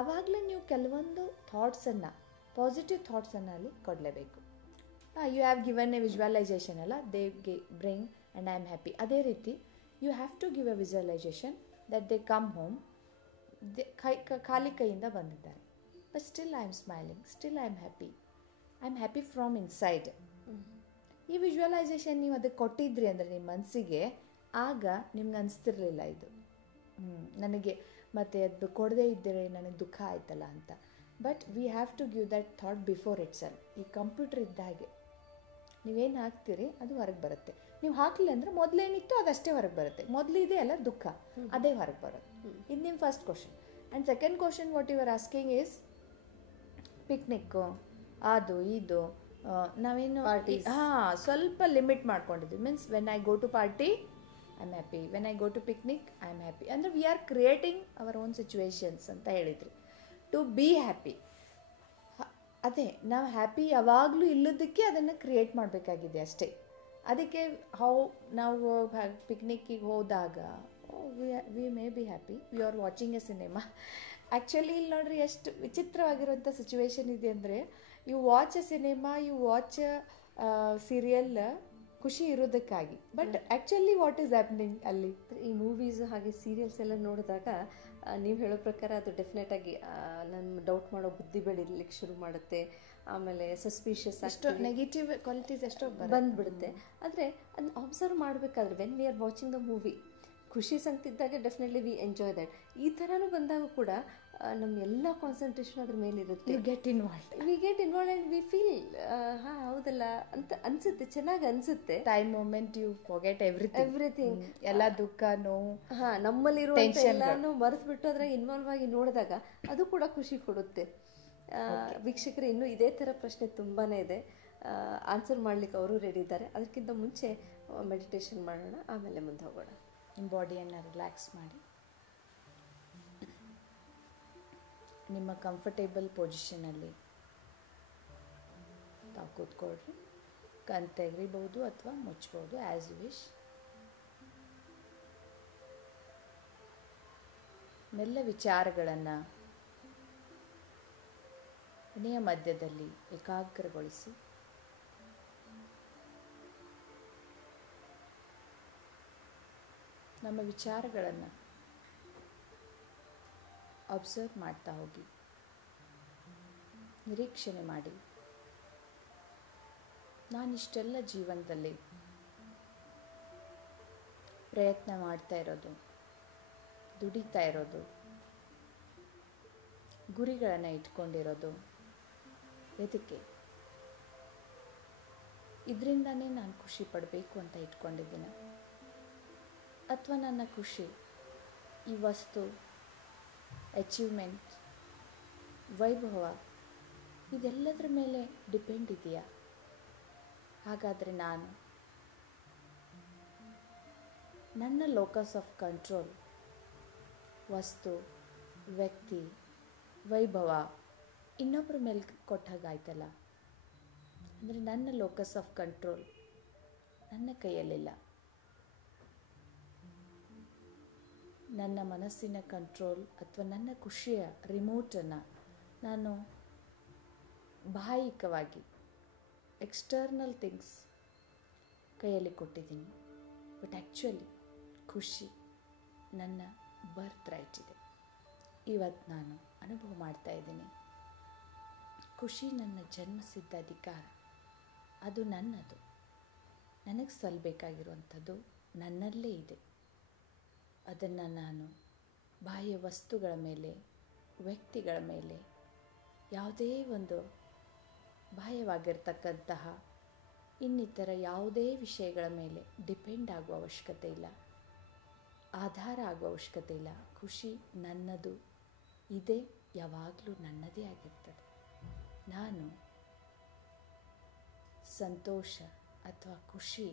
ಆವಾಗಲೇ ನೀವು ಕೆಲವೊಂದು ಥಾಟ್ಸನ್ನು, ಪಾಸಿಟಿವ್ ಥಾಟ್ಸನ್ನು ಅಲ್ಲಿ ಕೊಡಲೇಬೇಕು. You have given a visualisation ಅಲ್ಲ, they bring and I am happy. ಅದೇ ರೀತಿ you have to give a visualisation that they come home, ಖಾಲಿ ಕೈಯಿಂದ ಬಂದಿದ್ದಾರೆ, but still I am smiling, still I am happy from inside. ಈ visualisation ನೀವು ಅದಕ್ಕೆ ಕೊಟ್ಟಿದ್ರಿ ಅಂದರೆ ನಿಮ್ಮ ಮನಸ್ಸಿಗೆ, ಆಗ ನಿಮ್ಗೆ ಅನಿಸ್ತಿರ್ಲಿಲ್ಲ ಇದು ನನಗೆ ಮತ್ತೆ ಅದು ಕೊಡದೇ ಇದ್ದರೆ ನನಗೆ ದುಃಖ ಆಯ್ತಲ್ಲ ಅಂತ. But we have to give that thought before itself. ಈ ಕಂಪ್ಯೂಟರ್ ಇದ್ದ ಹಾಗೆ ನೀವೇನು ಹಾಕ್ತೀರಿ ಅದು ಹೊರಗೆ ಬರುತ್ತೆ. ನೀವು ಹಾಕಲಿಲ್ಲ ಅಂದರೆ ಮೊದಲೇನಿತ್ತು ಅದಷ್ಟೇ ಹೊರಗೆ ಬರುತ್ತೆ. ಮೊದಲಿದೆ ಅಲ್ಲ ದುಃಖ, ಅದೇ ಹೊರಗೆ ಬರುತ್ತೆ. ಇದು ನಿಮ್ಮ first question. And second question what you are asking is picnic, ಅದು ಇದು ನಾವೇನು ಸ್ವಲ್ಪ ಲಿಮಿಟ್ ಮಾಡ್ಕೊಂಡಿದ್ವಿ. Means when I go to party I am happy, when I go to picnic I am happy. ಅಂದರೆ we are creating our own situations ಅಂತ ಹೇಳಿದ್ರಿ to be happy. ಅದೇ ನಾವು ಹ್ಯಾಪಿ ಯಾವಾಗಲೂ ಇಲ್ಲದಕ್ಕೆ ಅದನ್ನು ಕ್ರಿಯೇಟ್ ಮಾಡಬೇಕಾಗಿದೆ ಅಷ್ಟೇ. ಅದಕ್ಕೆ ನಾವು ಪಿಕ್ನಿಕ್ಕಿಗೆ ಹೋದಾಗ we may be happy, we are watching a cinema. Actually ಇಲ್ಲಿ ನೋಡ್ರಿ ಎಷ್ಟು ವಿಚಿತ್ರವಾಗಿರುವಂಥ ಸಿಚುವೇಶನ್ ಇದೆ ಅಂದರೆ, you watch a cinema, you watch serial ಖುಷಿ ಇರೋದಕ್ಕಾಗಿ, but actually what is happening ಅಲ್ಲಿ? ಈ ಮೂವೀಸು ಹಾಗೆ ಸೀರಿಯಲ್ಸ್ ಎಲ್ಲ ನೋಡಿದಾಗ ನೀವು ಹೇಳೋ ಪ್ರಕಾರ ಅದು ಡೆಫಿನೆಟಾಗಿ ನನ್ನ ಡೌಟ್ ಮಾಡೋ ಬುದ್ಧಿ ಬೆಳೀಲಿಕ್ಕೆ ಶುರು ಮಾಡುತ್ತೆ. ಆಮೇಲೆ ಸಸ್ಪಿಷಿಯಸ್ ಅಷ್ಟು ನೆಗೆಟಿವ್ ಕ್ವಾಲಿಟೀಸ್ ಎಷ್ಟೋ ಬಂದುಬಿಡುತ್ತೆ. ಆದರೆ ಅದನ್ನ ಅಬ್ಸರ್ವ್ ಮಾಡಬೇಕಾದ್ರೆ when we are watching the movie, ಖುಷಿ ಸಂತಿದ್ದಾಗ ಡೆಫಿನೆಟ್ಲಿ ವಿ ಎಂಜಾಯ್ ದ್ಯಾಟ್. ಈ ಥರನೂ ಬಂದಾಗ ಕೂಡ ನಮ್ಮ ಎಲ್ಲ ಕಾನ್ಸಂಟ್ರೇಷನ್ ಅದ್ರ ಮೇಲೆ ಇರುತ್ತೆ. We get involve and we feel ಹಾಂ ಹೌದು ಹೌದಲ್ಲ ಅಂತ ಅನ್ಸುತ್ತೆ, ಚೆನ್ನಾಗಿ ಅನ್ಸುತ್ತೆ. Time moment you forget everything, ಎಲ್ಲ ದುಃಖ ನೋವು ನಮ್ಮಲ್ಲಿರುವಂತ ಎಲ್ಲಾನು ಮರೆತು ಅದ್ರಾಗ ಇನ್ವಾಲ್ವ್ ಆಗಿ ನೋಡಿದಾಗ ಅದು ಕೂಡ ಖುಷಿ ಕೊಡುತ್ತೆ. ವೀಕ್ಷಕರು, ಇನ್ನೂ ಇದೇ ಥರ ಪ್ರಶ್ನೆ ತುಂಬಾ ಇದೆ, ಆನ್ಸರ್ ಮಾಡ್ಲಿಕ್ಕೆ ಅವರು ರೆಡಿ ಇದ್ದಾರೆ. ಅದಕ್ಕಿಂತ ಮುಂಚೆ ಮೆಡಿಟೇಷನ್ ಮಾಡೋಣ, ಆಮೇಲೆ ಮುಂದೆ ಹೋಗೋಣ. ನಿಮ್ಮ ಬಾಡಿಯನ್ನು ರಿಲ್ಯಾಕ್ಸ್ ಮಾಡಿ ನಿಮ್ಮ ಕಂಫರ್ಟೇಬಲ್ ಪೊಸಿಷನಲ್ಲಿ ತಾವು ಕೂತ್ಕೊಳ್ರಿ. ಕಣ್ ತೆಗಿಬೋದು ಅಥವಾ ಮುಚ್ಬೋದು, ಆ್ಯಸ್ ಯು ವಿಶ್. ಮೆಲ್ಲ ವಿಚಾರಗಳನ್ನು ಮನೆಯ ಮಧ್ಯದಲ್ಲಿ ಏಕಾಗ್ರಗೊಳಿಸಿ ನಮ್ಮ ವಿಚಾರಗಳನ್ನು ಅಬ್ಸರ್ವ್ ಮಾಡ್ತಾ ಹೋಗಿ, ನಿರೀಕ್ಷಣೆ ಮಾಡಿ. ನಾನಿಷ್ಟೆಲ್ಲ ಜೀವನದಲ್ಲಿ ಪ್ರಯತ್ನ ಮಾಡ್ತಾ ಇರೋದು, ದುಡಿತಾ ಇರೋದು, ಗುರಿಗಳನ್ನು ಇಟ್ಕೊಂಡಿರೋದು ಎದಕ್ಕೆ? ಇದರಿಂದನೇ ನಾನು ಖುಷಿ ಪಡಬೇಕು ಅಂತ ಇಟ್ಕೊಂಡಿದ್ದೀನಿ, ಅಥವಾ ನನ್ನ ಖುಷಿ ಈ ವಸ್ತು, ಅಚೀವ್ಮೆಂಟ್, ವೈಭವ ಇದೆಲ್ಲದರ ಮೇಲೆ ಡಿಪೆಂಡ್ ಇದೆಯಾ? ಹಾಗಾದರೆ ನಾನು ನನ್ನ ಲೋಕಸ್ ಆಫ್ ಕಂಟ್ರೋಲ್, ವಸ್ತು, ವ್ಯಕ್ತಿ, ವೈಭವ ಇನ್ನೊಬ್ಬರ ಮೇಲೆ ಕೊಟ್ಟಾಗಾಯ್ತಲ್ಲ. ಅಂದರೆ ನನ್ನ ಲೋಕಸ್ ಆಫ್ ಕಂಟ್ರೋಲ್ ನನ್ನ ಕೈಯಲ್ಲಿಲ್ಲ. ನನ್ನ ಮನಸ್ಸಿನ ಕಂಟ್ರೋಲ್ ಅಥವಾ ನನ್ನ ಖುಷಿಯ ರಿಮೋಟನ್ನು ನಾನು ಬಾಹಿಕವಾಗಿ ಎಕ್ಸ್ಟರ್ನಲ್ ಥಿಂಗ್ಸ್ ಕೈಯಲ್ಲಿ ಕೊಟ್ಟಿದ್ದೀನಿ. ಬಟ್ ಆ್ಯಕ್ಚುಲಿ ಖುಷಿ ನನ್ನ ಬರ್ತ್ ರೈಟ್ ಇದೆ. ಇವತ್ತು ನಾನು ಅನುಭವ ಮಾಡ್ತಾ ಇದ್ದೀನಿ, ಖುಷಿ ನನ್ನ ಜನ್ಮಸಿದ್ಧ ಅಧಿಕಾರ. ಅದು ನನ್ನದು, ನನಗೆ ಸಲ್ಲಬೇಕಾಗಿರುವಂಥದ್ದು ನನ್ನಲ್ಲೇ ಇದೆ. ಅದನ್ನು ನಾನು ಬಾಹ್ಯ ವಸ್ತುಗಳ ಮೇಲೆ, ವ್ಯಕ್ತಿಗಳ ಮೇಲೆ, ಯಾವುದೇ ಒಂದು ಬಾಹ್ಯವಾಗಿರ್ತಕ್ಕಂತಹ ಇನ್ನಿತರ ಯಾವುದೇ ವಿಷಯಗಳ ಮೇಲೆ ಡಿಪೆಂಡ್ ಆಗುವ ಅವಶ್ಯಕತೆ ಇಲ್ಲ, ಆಧಾರ ಆಗುವ ಅವಶ್ಯಕತೆ ಇಲ್ಲ. ಖುಷಿ ನನ್ನದು ಇದೆ, ಯಾವಾಗಲೂ ನನ್ನದೇ ಆಗಿರ್ತದೆ. ನಾನು ಸಂತೋಷ ಅಥವಾ ಖುಷಿ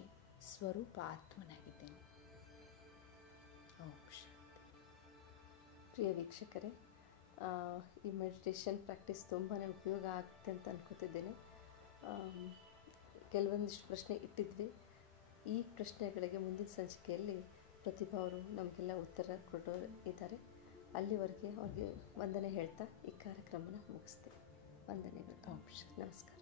ಸ್ವರೂಪ ಆತ್ಮನಾಗಿದ್ದೇನೆ. ಪ್ರಿಯ ವೀಕ್ಷಕರೇ, ಈ ಮೆಡಿಟೇಷನ್ ಪ್ರಾಕ್ಟೀಸ್ ತುಂಬಾ ಉಪಯೋಗ ಆಗುತ್ತೆ ಅಂತ ಅನ್ಕೋತಿದ್ದೇನೆ. ಕೆಲವೊಂದಿಷ್ಟು ಪ್ರಶ್ನೆ ಇಟ್ಟಿದ್ವಿ. ಈ ಪ್ರಶ್ನೆಗಳಿಗೆ ಮುಂದಿನ ಸಂಚಿಕೆಯಲ್ಲಿ ಪ್ರತಿಭಾ ಅವರು ನಮಗೆಲ್ಲ ಉತ್ತರ ಕೊಡೋರು ಇದ್ದಾರೆ. ಅಲ್ಲಿವರೆಗೆ ಅವ್ರಿಗೆ ವಂದನೆ ಹೇಳ್ತಾ ಈ ಕಾರ್ಯಕ್ರಮನ ಮುಗಿಸ್ತೇವೆ. ವಂದನೆಗಳು. ನಮಸ್ಕಾರ.